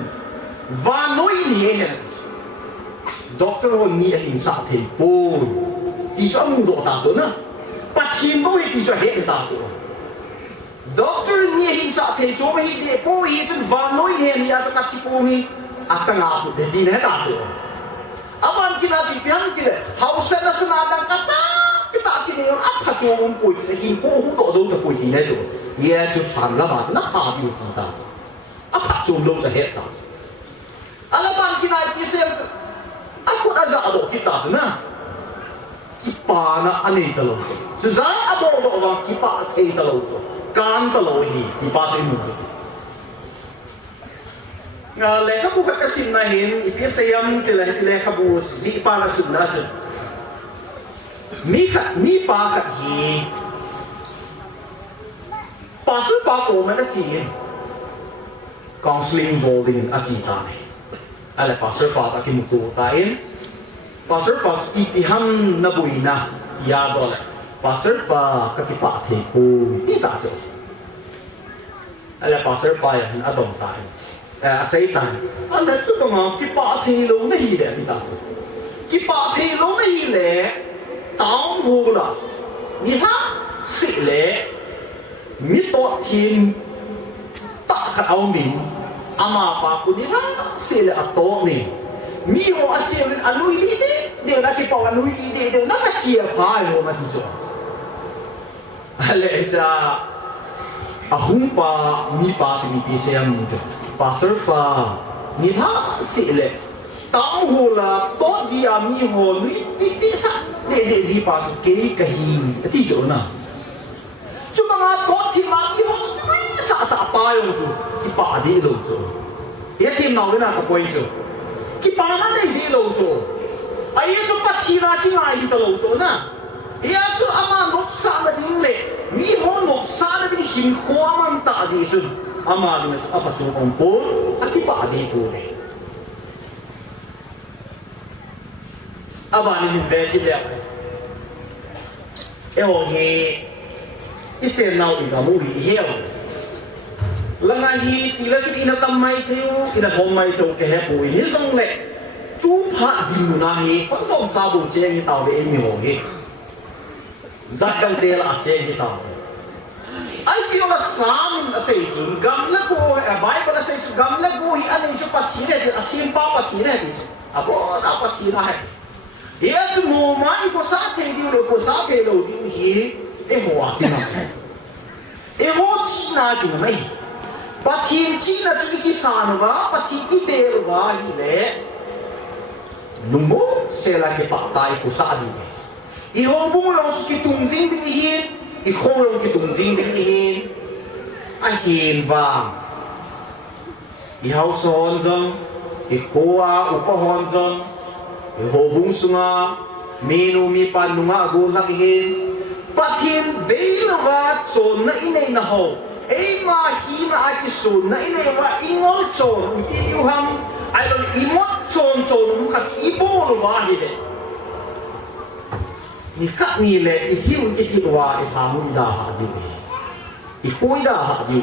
và nói gì hết. Doctor hồn nghĩ hình sát thì bồi, thì cho ông độ ta rồi nè, bắt chim bồi thì cho hết ta rồi. Doctor nghĩ hình sát thì cho mấy cái bồi chân và nói hết thì cho các thi cung à sang à thì gì hết ta rồi. Aman kita chỉ biết cái hậu sinh là sinh ra đang cắt kita kini orang apa cuma bồi thì hình cô hút độ đâu thì bồi thì này rồi. Ia tu pan lah macam nak hati kita. Apa cuma saya het tak. Alasan kita ini saya, aku ada ada kita sana. Kipa na ane telur. Sezai apa orang kipa teh telur tu. Kan telur ini kipa semu. Ngalai kamu kasih nahin, ipi saya menjelaskan kamu zipa na sunnah tu. Mi pa kat hi. Pasal pakai mana sih? Counseling bowling aja ni. Ada pasal pakai kimutu tain. Pasal pakai ipiham nabuina ya boleh. Pasal pakai pakai pun tidak je. Ada pasal pakai adong tain. Saya tain. Ada juga mah pakai long ni dia tidak je. Pakai long ni le, tahu pula. Ni ha sih le. Mi to thiên tak khao min ama pa ku ni ha sele ato ni mi ho achi min anui di de na ki pa anui di de na ka chi pa lo ma ti cho ale cha ahum pa mi pa ti mi pi se am pa sir pa ni ha sele tao ho la to ji a mi ho ni ti sa de ji pa ke ka hi ti cho na cuma ngapot himati ho sa pa yung tu kipa di lo tu dia tim nau na ka point tu kipa na di lo tu ai chu pa chi na ti ngai di lo tu na ia chu ama nok sa na ding le mi ho nok sa na bi hin ko man ta di chu ama ni chu apa chu ong ko akipa di tu le aba ni be ti le e ho he ít trên nào thì cả mũi heo là ngày hi thì là chút ina tâm mai theo ina thom mai theo cái hẹp bùi hi song lệ tu phát đi na hi vẫn còn sao bùn chê hi tàu để em hiểu hi giặc đầu tiên là chê hi tàu ai kêu là sam là xây dựng gam là cô bài có là xây dựng gam là cô hi anh ấy chụp phát thi này thì asim pa phát thi này thì abo đã phát thi này hi chú mồ mai có sát thế điều rồi có sát thế rồi điều hi em hoa thì nào em hoa chỉ là cái này phát thi chỉ là chú cái sản và phát thi cái bề và hi lệ nung bố sẽ là cái phát tài của sát đi em hoa bố là chú cái tung dính cái hi i khô lông cái tung dính cái hi anh hiền vàng i hậu son dâng i khô à upa hòn dâng i hồ bung sunga menu mi pan nunga agun laki hin pathin deil va chon na inei na ho ei ma hi na ai ki sun na inei va ingol chon ti yu ham ai lo imot chon chon khat ibo lo va hi de ni khat ni le i hiu ki ti wa i ha mu da ha di i khoi da ha di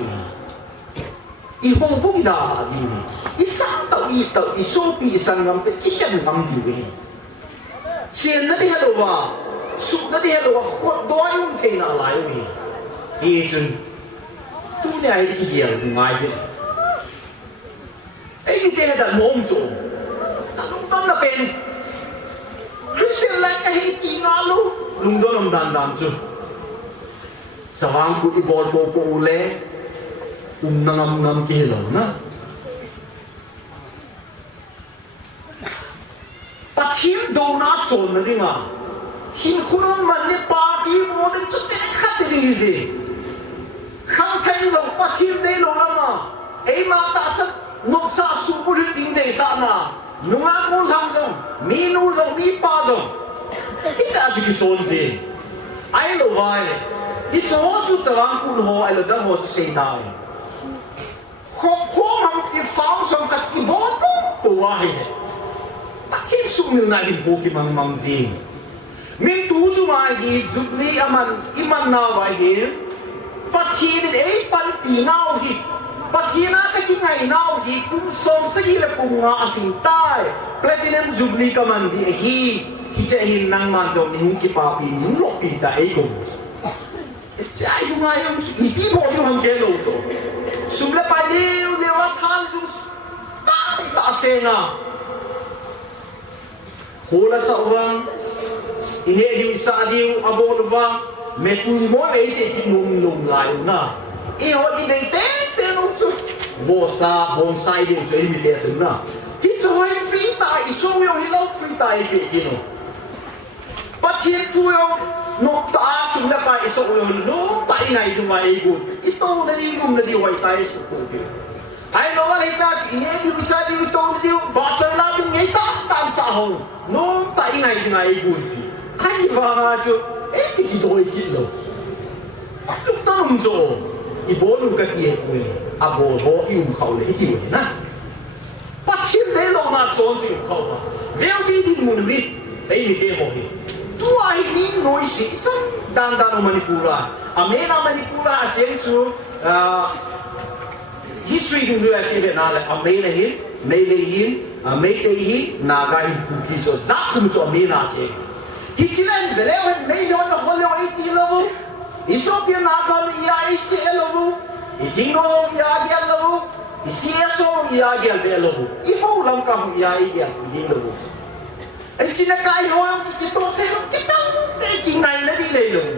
i ho bung da ha di i sang tàu i so pi sang ngam te ki shan ngam di we chen na di ha lo wa su na di ha lo wa khot do yung the na lai we i chun tu ne ai ki dia ngai se ai ki te da mom zo ta lung don na pen Christian like a hiti nga lu lung don am dan dan chu sawang ku i bol bo ko ule ngam ki lo na pathin do na chon na dinga hin khurun man ni party mo de chut ne khat de ji khang thai lo pathin de lo ma ei ma ta sa no sa su pu ding de sa na nunga ko lam zong mi nu zong mi pa zong ita ji ki chon ji ai lo vai i cho chu chawang ku ho ai lo da ho chu sei dai khom ham ki phao som kat ki bo po wa hi takin sumil na di bo ki mang ji min tu chu ma hi Jubilee iman na wa hi pathin ei pan ti nau hi pathina ka ki ngai nau hi kum som sagi le punga aking tai platinum Jubilee ka man di hi che hin nang man jo ni ki pa pi nu lo pi ta ei ko ai yu ngai i pi bo yu hang ke lo to sum le pa le wa thal ju ta se na hola sa wang ine di sa di abo do wa me ku mo ei te ki nung lai na i ho di dei te no chu bo sa bon sai de jo mi le tu na hi cho hai free ta i cho yo hi lo free ta i pe ki no pa thiên tu yo no ta sum na pa i cho yo no ta i ngai tu mai gu i to na di gum na di wai tai su ko ki ai no wa le ta ki ne di cha di to na di ba sa la bi ngai ta tan sa ho no ta i ngai tu mai gu ai va ha chu e ki doi ki lo lúc ta nằm zo i bo lu ka ti e a bo ho i khau le i ti na pa thiên de lo na chon ji khau ba veo di di mun wi ei mi te ho hi tu ai ni noi si chan dan dan manipura amena manipura a chen chu history din lu a che na le amena hi mei le hi mei te hi na ga hi ku ki cho za kum cho amena che hi chilen bele wen mei jo na ho le ai ti lo Isopia na kan ia isi elovu, itingo ia gel lovu, isi eso ia gel belovu, iho lam kamu ia ia di lovu. Cina kai hoang kita kita tinggal na di lelong.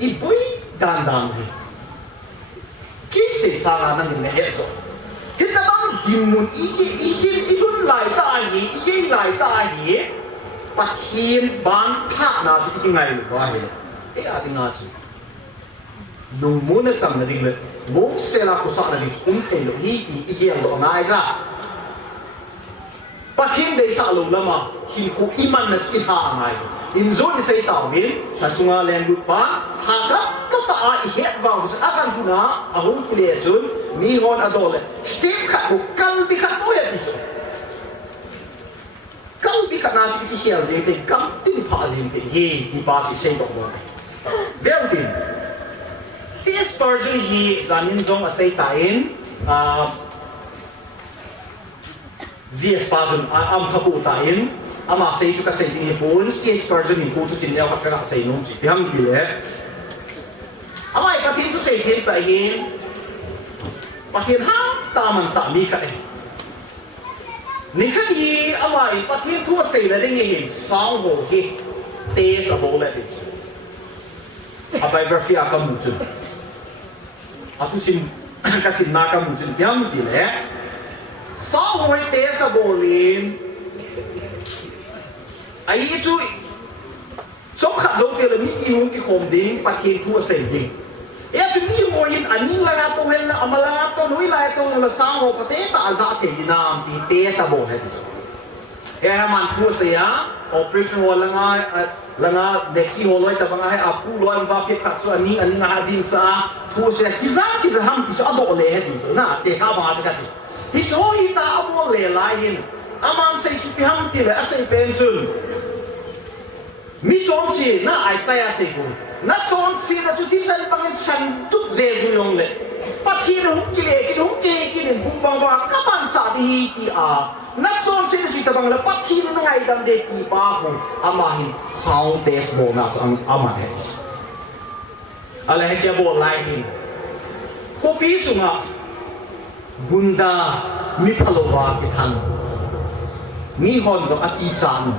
Iboy dandang ni. Kisi sana nang neheso. Kita bang dimun ikun lai tahi, pathin ban thak na chu tingai lo wa he. A tinga chu nung mun na chang na ding le mo se la ko sa na ding kum thei lo hi ki lo ngai za pathin de sa lo lama hin ku iman na chi ha ngai in zo ni sei taw min sa sunga len lu pa ha da ta a i het ba us akan huna a hum ki le chun mi hon adole step khat ko kal bi khat mo ya ti chu kal bi khat na chi ki hial je te kam tin pa jin te hi di pa chi sei do mo Velkin sis version hi zanin jong asai tain GS version am thapu tain ama sei chu ka sei ni pun sis version ni ku tu sin ya ka sei nom chi piam ki le amai ka tin tu sei thiên ta hi pathin ha ta man sa mi ka ni ka hi amai pathin thu sei la ding hi sang ho hi te sa bo le ti a biography a ka mu chu a tu sin ka sin na ka mu chu piam ki le sang ho te sa bo lin ai chu chốc khát dấu tiền là mi yêu cái khom đinh bắt hiện thua sền đinh, ấy chứ mi ngồi in anh là ngã tôi hen là amala ngã tôi nói lại tôi là sao họ có thể tạo ra thế gì nam thì té sa bộ hết, ấy là mình thua sấy á, operation hall là ngã vaccine hall ấy tập ngã hay apu loan va phết khát số anh ngã din sa thua sấy cái gì ham thì sao độ lệ hết rồi na, té khá bao nhiêu cái thì chỗ hi ta abo lệ lại hin, amam say chụp ham thì là say pension mi chọn si na ai sai ase ko na chọn si na chu ti san pangin san tut ze yong le pathi ru ki le ki ru ki ni bung bang ba ka ban sa di hi ti a na chọn si na chu ta bang le pathi na ngai dam de ki ba ho ama hi sound test bo na ang ama he ala he che bo lai hin ko pi sunga gunda mi phalowa ki than mi hon do ati chan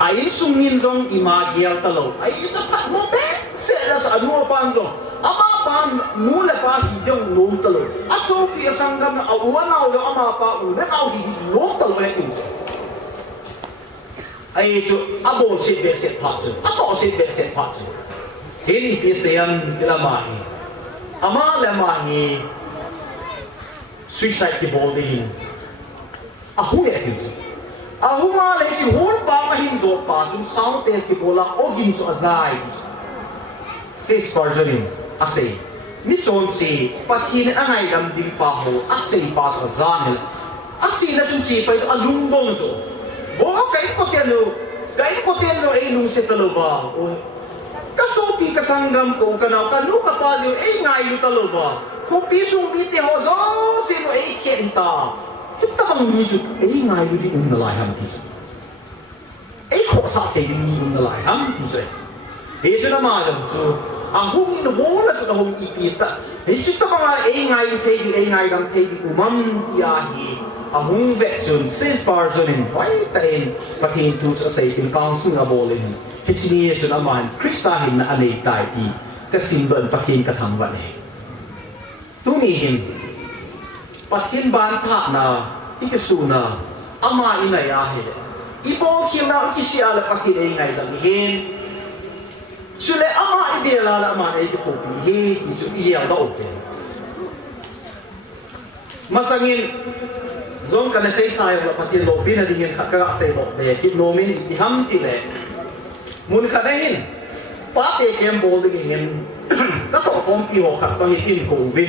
ai sungin zong imagial talo ai cha pat mo be se la cha no pan zong ama pan mu le pa hi jong nom talo aso pi sangam na awan naw yo ama pa u na naw hi nom talo he ku ai chu abo se be se pha chu ato se be se pha chu he ni pi se am la ma hi ama la ma hi suicide ki bol din a hu ye ki ahuma le chi hol pa ma him zo pa chung sound test ki bola ogin chu azai safe version ase mi chon si pathin angai dam ding pa ho ase pa chu azan a chi na chu chi pa a lung dong chu bo kai ko tian lo ei lung se talo ba ka so pi ka sangam ko ka na ka lu ka pa jo ei ngai lu talo ba ko pi sung pi te ho zo se no ei khen ta kita bang ni ju ei ngai lu di na lai ham ti chu ei kho sa te di ni na lai ham ti chu e chu na ma jam chu a hung in ho la chu na hung i pi ta ei chu ta bang ei ngai lu te di ei ngai dam te di umam ti a hi a hung ve chun sis par chun in vai ta in pathin tu chu sei in kang su na bolin he chi ni chu na man krista hin na anei tai ti ka sim ban pathin ka thang ban he tu ni hin pathin ban tha na ikasu na ama ina ya he ipo khiu na kisia la pathin ei ngai dam hin sule ama ide la ama ei ko pi he ni chu i ya da o pe masangin zon kan sei sai la pathin lo pin na dingin kha ka sei lo be ki no min i ham ti le mun kha dai hin pa te kem bol ding hin ka to kom pi ho kha ko hi tin ko vi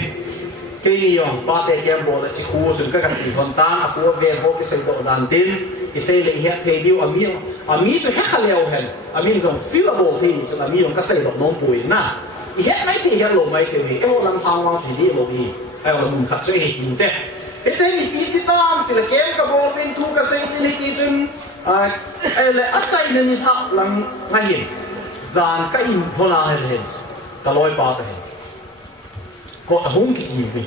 cái gì vậy? Ba thế kem bò là chỉ khu chuẩn các cái phần tan, à khu về hồ cái xây độ đàn tin, cái xây lấy hết thế điều ami cho hết khăn leo hen, ami dùng fillable thì cho ami dùng cái xây độ nông bùi na, hết mấy thì hết lộ mấy thì ô làm thang vào chỉ đi lộ gì, ai làm muốn khát chơi hết như thế, cái chơi này phí thì tam thì là kem cái bò bên thu cái xây này thì chun, ai là ắt chơi nên thắc làm ngay hiện, dàn cái in hoa na hết, cái lối ba thế. Có hung kịch gì vậy?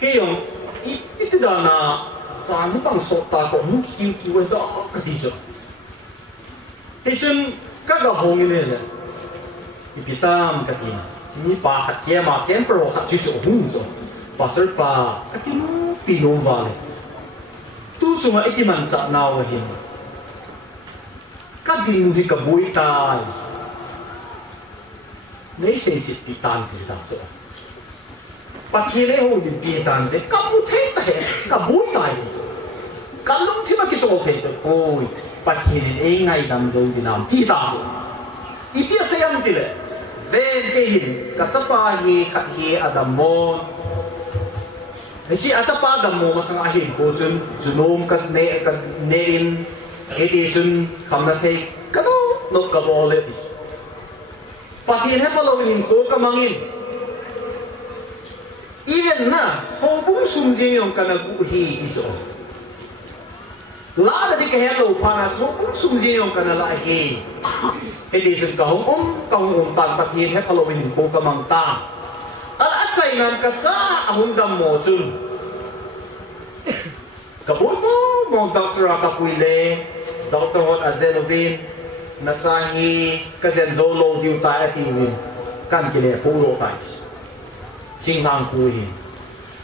Cái ông ít cái đó là sao nó bằng số ta có hung kịch gì vậy đó cái gì chứ? Cái chân các cái hung như này là cái tam cái gì? Ni ba hạt kia mà kém pro hạt chữ hung rồi, ba sợi ba cái gì nó pino vào, tu chúng ấy cái mình chọn nào vậy? Cái gì thì cái bụi tai mấy sinh chít bị tan thì đáp cho, bắt khi lấy hồ điểm bị tan thì cả bút thế tại cả bút tài cả lúc thì mà cái chỗ thế được ôi bắt khi lấy ngay đam rồi đi làm bị tan rồi, ít nhất sẽ ăn thì lệ, về cái hình cả chấp ba hi cả hi adam môn, cái chỉ chấp ba adam môn mà sang ai hình cô chân nôm cái nê in cái chân không là thấy cái đó นกกระบอกเลยปะเทียนให้พอเราหินโคกำมังอินอีเวนต์นะโฮบุ้งซุ่มเจียงกันนะกูฮีอีจ้ะลาดดิแค่เราพานะโฮบุ้งซุ่มเจียงกันนะละฮีเฮดีสุดกะหงตันปะเทียนให้พอเราหินโคกำมังตาอัดใส่น้ำกระซ่าหงดำหมอจุนกระบุนมองดอกเตอร์กับคุยเล่ดอกเตอร์ฮอตอาเซโนวินนักสาฮีก็เซนโดโลดิวตายทีวินกันกิเลสผู้โลไปชิงทางคุย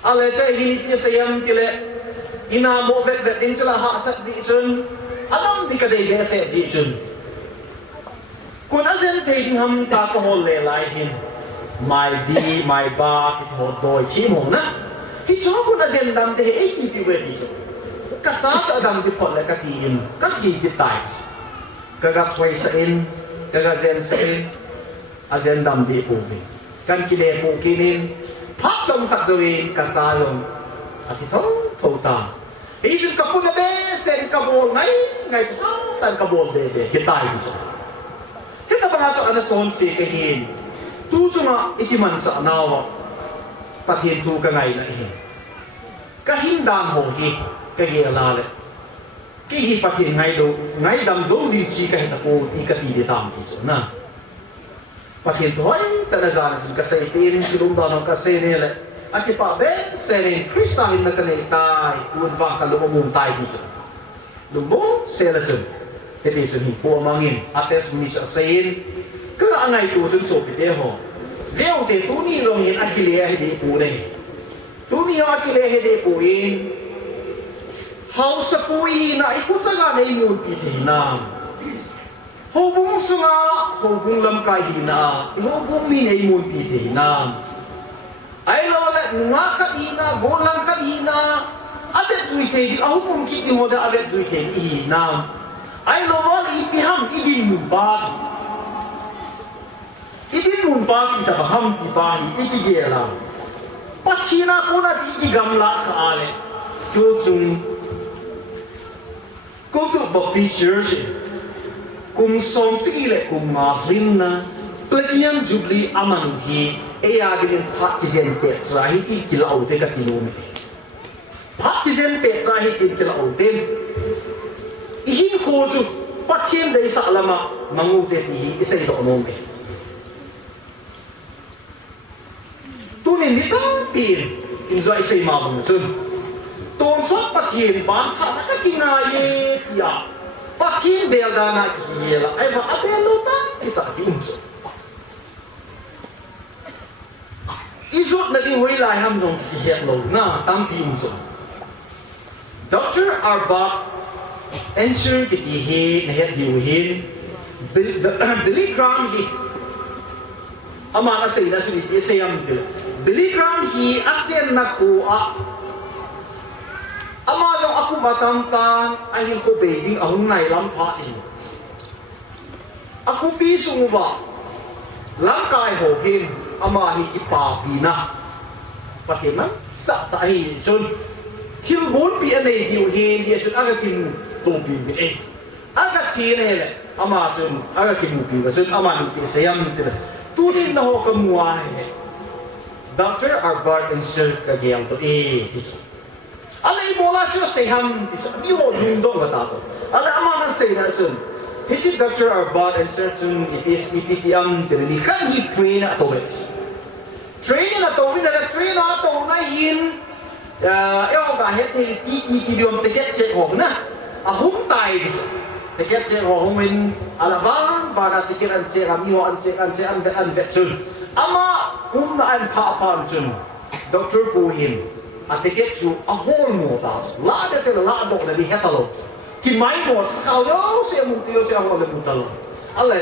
อะไรจะฮินิพิเศษยังกิเลสอินาโมเวตอินจุลาหะสักจิจุนอันนั้นที่กระเดียเสกจิจุนคุณอาเซนเทดิงฮัมตาโคโฮเลไลหินไม่ดีไม่บาที่โหดโดยที่หมนะที่ชอบคุณอาเซนดำเทเอกีพิเวติจุกัดซาจะดำที่พอและกะทีนกะทีที่ตายกะกับไฟเซนกะกับเซนเซนอาเซนดำที่ปูบิกันกิเลสปูกินินพักจงขัดจวีกัดซาลงอาทิตย์โตตาอีจุดกับปุ่นเบเซนกับโบนไงจะทำแต่กับโบนเบที่ตายที่จุที่ตะบังอาจะอันนั้นโซนสีกะหินตู้จุงอ่ะอิทิมันสะนาวปะเทียนตูกันไงนะเองกะหินดานโหฮีกะเยลาเลยกี่ฮีปะเทียนไงดูไงดำโจดิชีกะเฮตะโกอีกะทีเดตามที่จุนะปะเทียนถอยแต่ละจานสุดกะเซตีนที่ลุงดานกะเซเนี่ยแหละอันที่ปะเบเซเรนคริสตัลนักเนตายกุนฟังกันลุงมุมตายที่จุลุงโบเซละจุเฮติจุนี่ปัวมังอินอัตเตสมิชเซนก็อันไหนตัวจนโสปิเดโฮเลี้ยวเตตูนี่ลงเห็นอักิเลให้ดีปูเลยตูนี่อักิเลให้ดีปูอินเขาสปูอินไอ้คุณจะงานในมูลปีที่นาโฮบุ้งสงาโฮบุ้งลำกายหินาโฮบุ้งมีในมูลปีที่นาไอ้เราเล่นงาขัดหินาโบลังขัดหินาอาเวจุยเทดิเอาบุ้งคิดดีว่าอาเวจุยเทดิหินาไอ้เราว่าอีพิฮัมอีดินมุบาทอีดินมุบาทอีตาบังที่บ้านอีที่เยล่ะปัจฉินาคนนั้นอีกำลังก็อะไรจูจุงKultuh Baptist Church, kum somsi le kum mahlinna, pelatihan Jubilee amanuhi, dengan pat kizen pet zahid ikila aude katilome. Pat kizen pet zahid ikila aude, ihin koju patien dari saklama mangute tihi isai do nome. Tunin ditampil, inzo isai mabung chun. ตอนสอบปะเทียนบ้านข้าก็กินนายยาปะเทียนเบลดานาเกียละไอ้บ้าเบลลูต้าไอ้ตาที่อุ้มสุดอีสุดนั่นที่หัวไหล่ห้ามลงที่เหี้ยลงหน้าตั้มที่อุ้มสุดดร.อาร์บัตเอ็นเชอร์ที่เหี้ยในเหตุดิวเห็นบิลลี่กรามฮีอามานาเซียนสุดที่เสียมดิบิลลี่กรามฮีอักเซนนักหัวอามาจงaku batang-tang ahin ko baby ang nai lampain aku pisung ba langkai hogin ama hi ki pa pina patina sa tai chun thil bon pi anei diu hen dia chun aga kin tu pi mi e aga chi ne le ama chun aga kin pi ba chun ama ni pi sayam ti tu din na ho ka muwa he Dr. Arbart and Sir Kagel to Alay bola siya seham, di ho dundong bataso. Alay ama na say na sun. Hichit Dr. Arbart and certain is ipitiam tinani kan hi train na to. Train na to na train na to na hin. Eo ga het ti diom ticket check ho na. Ahum tai ticket check ho humin alabang para ticket an check ami ho an check an vet sun. Ama na an pa sun. Dr. Puhin. At they get you a whole more thousand. Lot of the lot of the hetalo. Ki mai mo sa yo se mo tio se ho le mutalo. Ale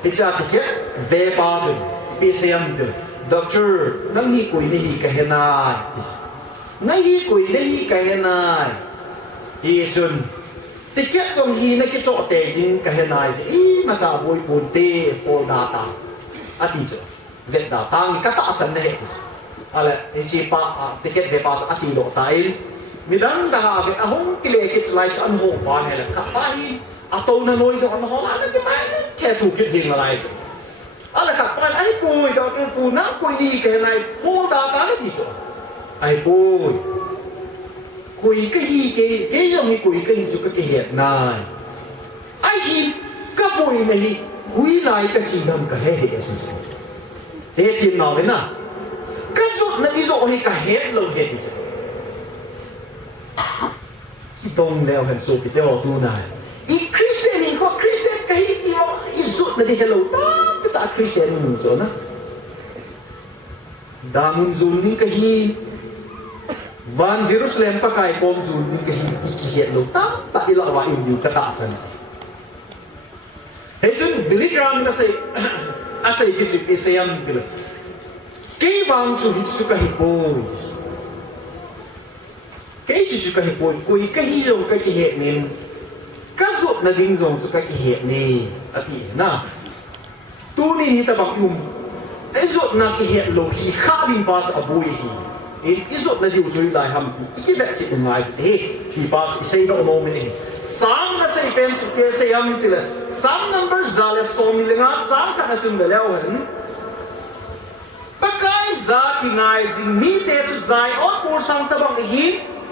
ti cha ti ke ve pa ju pi se am de. Doctor nang hi koi ni hi ka henai. Nai hi koi ni hi ka henai. Hi chun. Ti ke song hi na ki cho te din ka henai. I ma cha boi bun te pol data. Ati chu. Ve data ni ka ta san ne. Ale ichi pa ticket ve pa achi do tain midang da ve ahong kile kit lai chan ho pa he la ka pa hi ato na noi do an ho la ke mai ke ค่ถูกคิดสิ่งอะไรจ้ะอะไรครับมันไอ้ปุยเราเป็นปูน้ำปุยดีแค่ไหนโคดาตาเลยที่จ้ะไอ้ปุยคุยก็ฮีเกย์ยังมีคุยก็ฮีจุกก็เหี้ยนายไอ้ฮีก็ปุยนี่คุยไล่ก็ชิงทำก็เหี้ยเฮ็ดทีมนอนเลยนะก็สุดนั่นที่สุดให้ก็เฮ็ดเลยเฮ็ดจ้ะตรงแล้วเห็นสูบไปเที่ยวดูนายอีคริสเตียนนี่ก็คริสเตียนก็ฮีที่ว่าอีสุดนั่นที่เราตาคริสเตียนมึงจ้ะนะดามุนซุนนี่ก็ฮีวันเยรูซาเล็มปะกายคอมซุนนี่ก็ฮีอีกิเฮโลตาอิลาวาอินยูกะตาสันเฮ้ยจุนบิลิกรามนั่นสิอาศัยกิจพิเศษมันคือกี่วันจุนที่สุกะฮิโปกี่ที่สุกะฮิโปคุยก็ฮีโลก็กิเฮนินก็สุดนั่นดิ้งซงสุกะกิเฮนี่อธินะตัวนี้ตะบักยุมไอ้สุดนั่นกิเฮโลฮีข้าดินปาสอบุยฮีอีสุดนั่นอยู่ช่วยได้ทำอีกแบบจิตง่ายเฮ้ที่ปาสใช้ดอกโนมินีสามนั่นใช้เป็นสุดเพียใช้ยามิติเลยสาม number ซาเลสโซมิลงาสามท่านจุดเดียวเห็นปะกายซาที่ง่ายสิ่งมีเด็ดใจอดปูสังตะบังฮี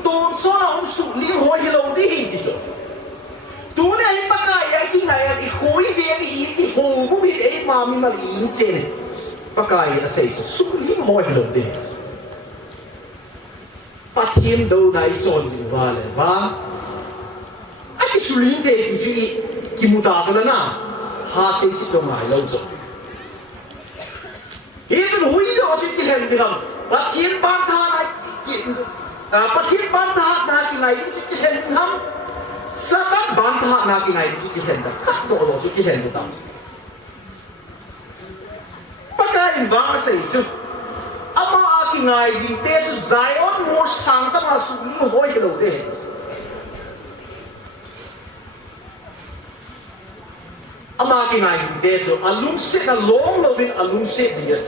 ตูนโซนาสุลิหัวฮิโลดีฮีที่จ้ะตูเนี่ยปะกายไอ้ที่ไหนไอ้คุยเวียนฮีไอ้หูบุบิไอ้มามีมาลีนเจนปะกายอาศัยสุลิหัวฮิโลดีปัทยมดูในโซนสิว่าเลยว่าไอ้ที่สุรินทร์เด็กที่กิมุตาตัวนั้นน่ะหาสิ่งที่ตรงไหนเราจบเฮ้ยจะรู้ยี่ห้อที่กินเห็นดิครับปัทยมบ้านท่าไหนกินปัทยมบ้านท่าไหนกินไหนที่กินเห็นทำสักบ้านท่าไหนกินไหนที่กินเห็นกันข้าตัวเราที่กินเห็นกันปากกาอินวางเสียจุดอามาอากินไงยิงเตะจุดใจอ่อนมัวสังตั้งมาสุนีหัวให้เราเด้อามากินไงยิงเตะจุดอาลุงเสกอาล้มเราเป็นอาลุงเสกเดียด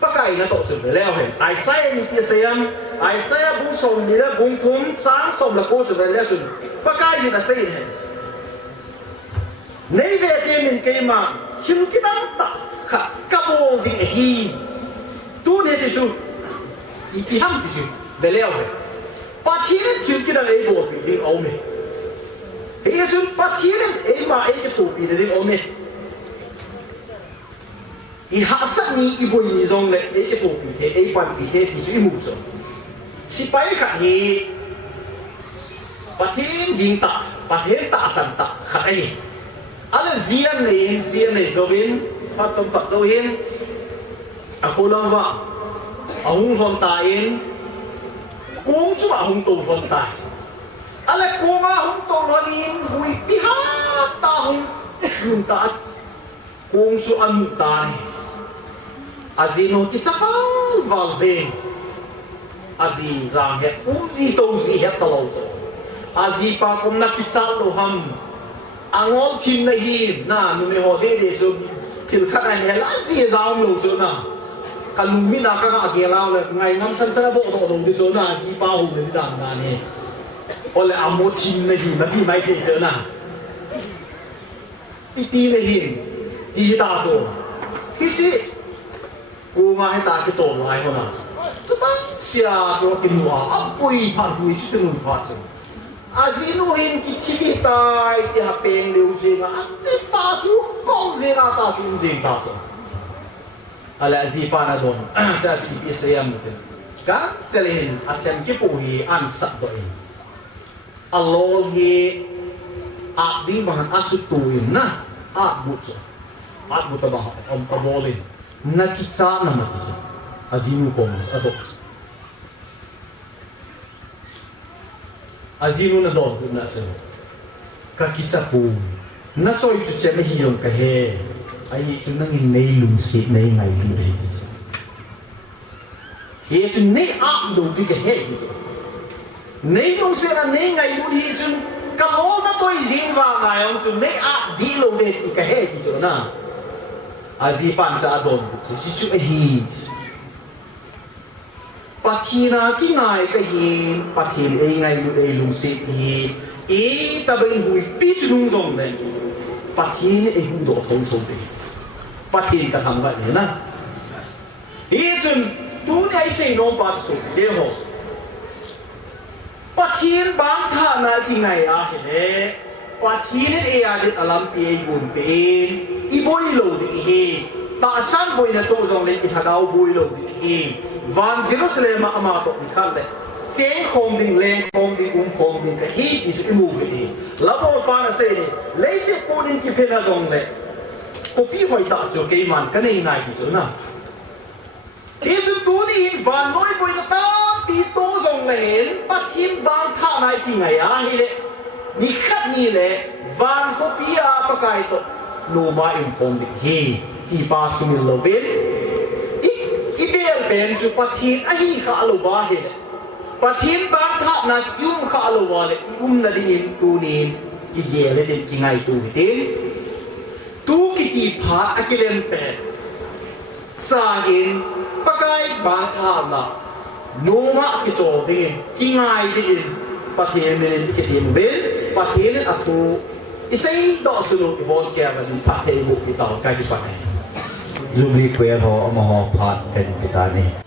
ปากกาอินนั่นตกจุดแล้วเห็นไอ้ไส้มีเพียเสียมไอ้ไส้บุ้งสมดีแล้วบุ้งทุ่มสางสมแล้วกูจุดแล้วจุดปากกาอินนั่นเสียเห็นในเวทีมันเกี่ยมาชิมกินน้ำตาค่ะกระโปรงดิ่งฮีตัวนี้จะชูอีพีห้ามจะชูเดี๋ยวเลยปัทเทียนชิมกินอะไรบ่ปีดิ่งเอาไหมเฮ้ยชูปัทเทียนมาจะถูกปีดิ่งเอาไหมอีฮัสซันนี่อีบุยนี่ตรงเลยจะถูกปีเทปันปีเทที่ชูมุ่งจ้ะสิไปค่ะฮีปัทเทียนยิงตาปัทเทียนตาสันตาค่ะไอ้อะไรเสียนนี่โจวินพัดจมปัดโจวินอาคูลังว่าอาหุงคนตายกุ้งชั่วอาหุงตูคนตายอะไรกุ้งอาหุงตูคนนี้หุยพิหารตาหุงลุงตากุ้งชั่วอันมุตายอาจีโนติจักรวาลเซนอาจีจางเหตุจีโตจีเหตุตลอดอาจีปากคมนักพิจารณาโลหัมangol tim na hi na nu me ho de so til khat an hela ji zaum lo cho na kalung mi na ka ga ge lao le ngai nam san sa bo do di cho na ji pa hu ni da na ni ole amo tim na hi na ti mai te cho na ti na hi ti ta cho ki chi ko ma hai ta ki to lai ho na to ba sia cho kim wa apui phan hui chi tu pha cho azinuhin kitibitay tihapeng liu singa ati pasu kong singa tasu sing tasu ala azipa na don cha chi pisayam mutin ka chalehin achem ki puhi an sak doin alol hi ding bahan asutuin na butso buta ba om pabolin nakitsa na matisa azinu komos adok azinu na don na chen ka kitsa pu na choi chu che me hi yong ka he ai chu nang in nei lung si nei ngai lu de chi he chu nei do di ka he chi nei lung se ra nei ngai lu di chu ka lo na toi jing wa ngai ong chu nei di lo de ti ka he chi chu na azi pan cha don chi chu hiปัททีนาที่นายก็ยีปัททีเองไงดูเอลุงสิฮี ý ta bên hui pi chu nung rong này phát thiên ấy hung độ thông số đi phát thiên cả thằng vậy nữa na ý chừng tu này xây nông phát số thế hồ phát thiên bám thà na thì ngày à thế phát thiên ấy à được làm pi buồn pi ý bôi lô đi ta san bôi na tô rong này thì thà đau bôi lô đi van Jerusalem mà tổ đi khăn đấy chế không đình lên không đình không đình cái hít thì sẽ mù cái gì lão bảo pa là gì lấy sẽ cố định cái phê là giống này có bị hoài tạo cho cái màn cái này thì chỗ nào ý chúng tôi đi và nói với người ta bị tố giống này bắt thiên bang thả này thì ngày à như thế ni khát như thế van có bị à bắt cái tổ nô mai không đình hi ipa sumil lovin ít bel ben chú bắt thiên ai khá lâu ba hết phát thiên bang tháp na khá lâu vậy na đi tu nín cái gì lên đến cái ngày tu thế tu cái phát cái lên bè sa in bắt cái bang tháp na nô mà cái chỗ thế cái ngày thế phát thiên lên cái tiền bên phát thiên lên tu cái xây đó sưu cái vốn kia là mình phát hiện một cái tàu cái phát này Jubilee queer ho mà ho phát cái ta này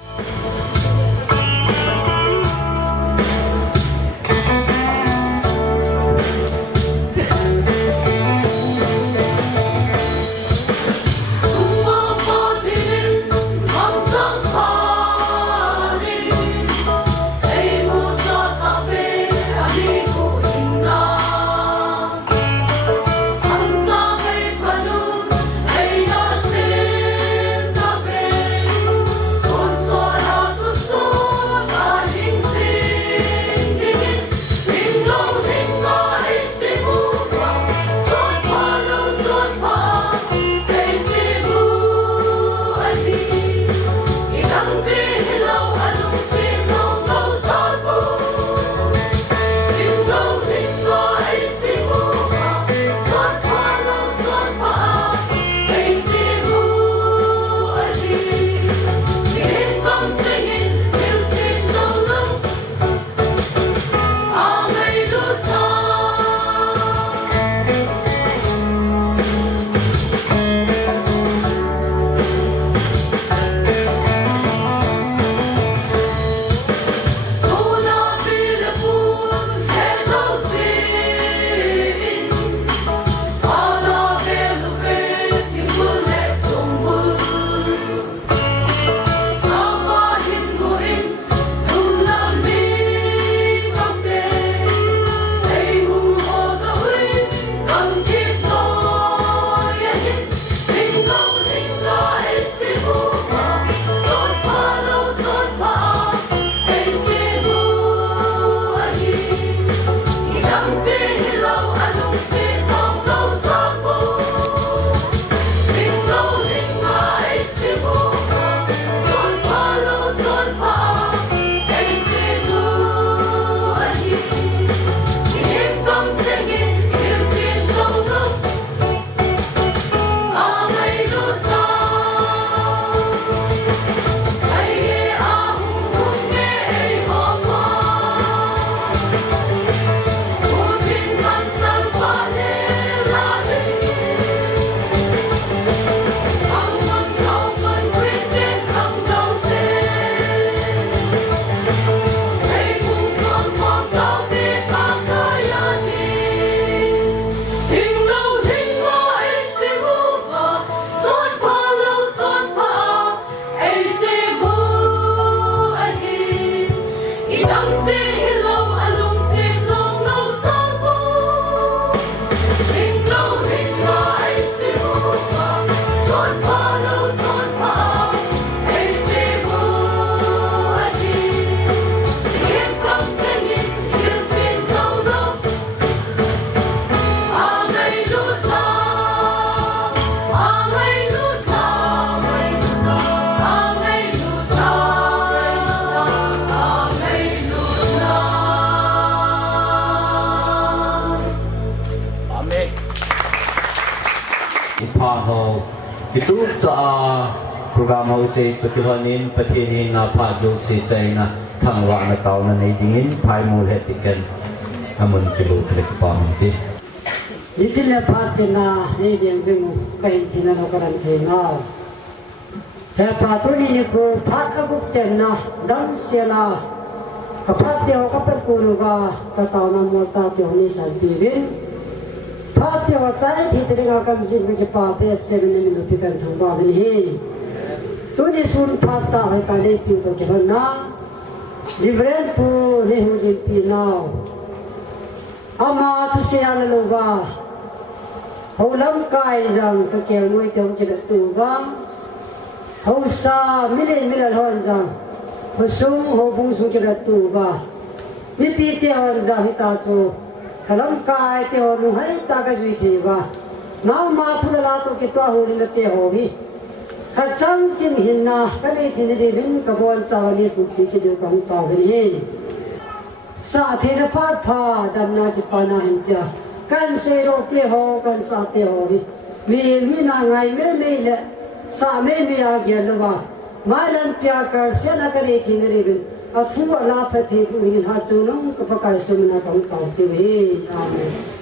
itu program hau che patihanin pathini na pha jo se chai na thangwa na taw na nei dingin phai mul he tiken amun kilo klik pam ti Itilah patina ni yang semu kain tina lokaran kena. Hepatu ni ko pat aku cena dan siala. Kapat dia kapat kuruga katau namu tatu ni salpirin. Pat dia wacai hitringa kamsin kejepa pes semen menupikan thamba ini. Tu ni sun pata hai kali piu to kena. Different pu ni hujin pinau. Ama tu siala luga. Hầu lắm cài rằng cái kèo nuôi tiếng chỉ được tù vang hầu xa mi lên hơn rằng hầu sung hầu bung sung chỉ được tù va mi pi tiêu hơn rằng hita cho hầu lắm cài tiêu nu hay ta cái duy trì va nào mà thu la tu cái toa hồ lên tiêu hồ vi khát chân chín hin na cái này thì đi vin cái bọn sao này cũng chỉ được công tao cái này sa thì nó phát pha đam na chỉ pa na hin kia kan se ro te ho kan sa te ho mi na ngai me le sa me a gya lo ba mai lan pya kar se na kare thi ne ri a thu la pha the bu ni ha chu nong ka pa kai su na ka ta chi amen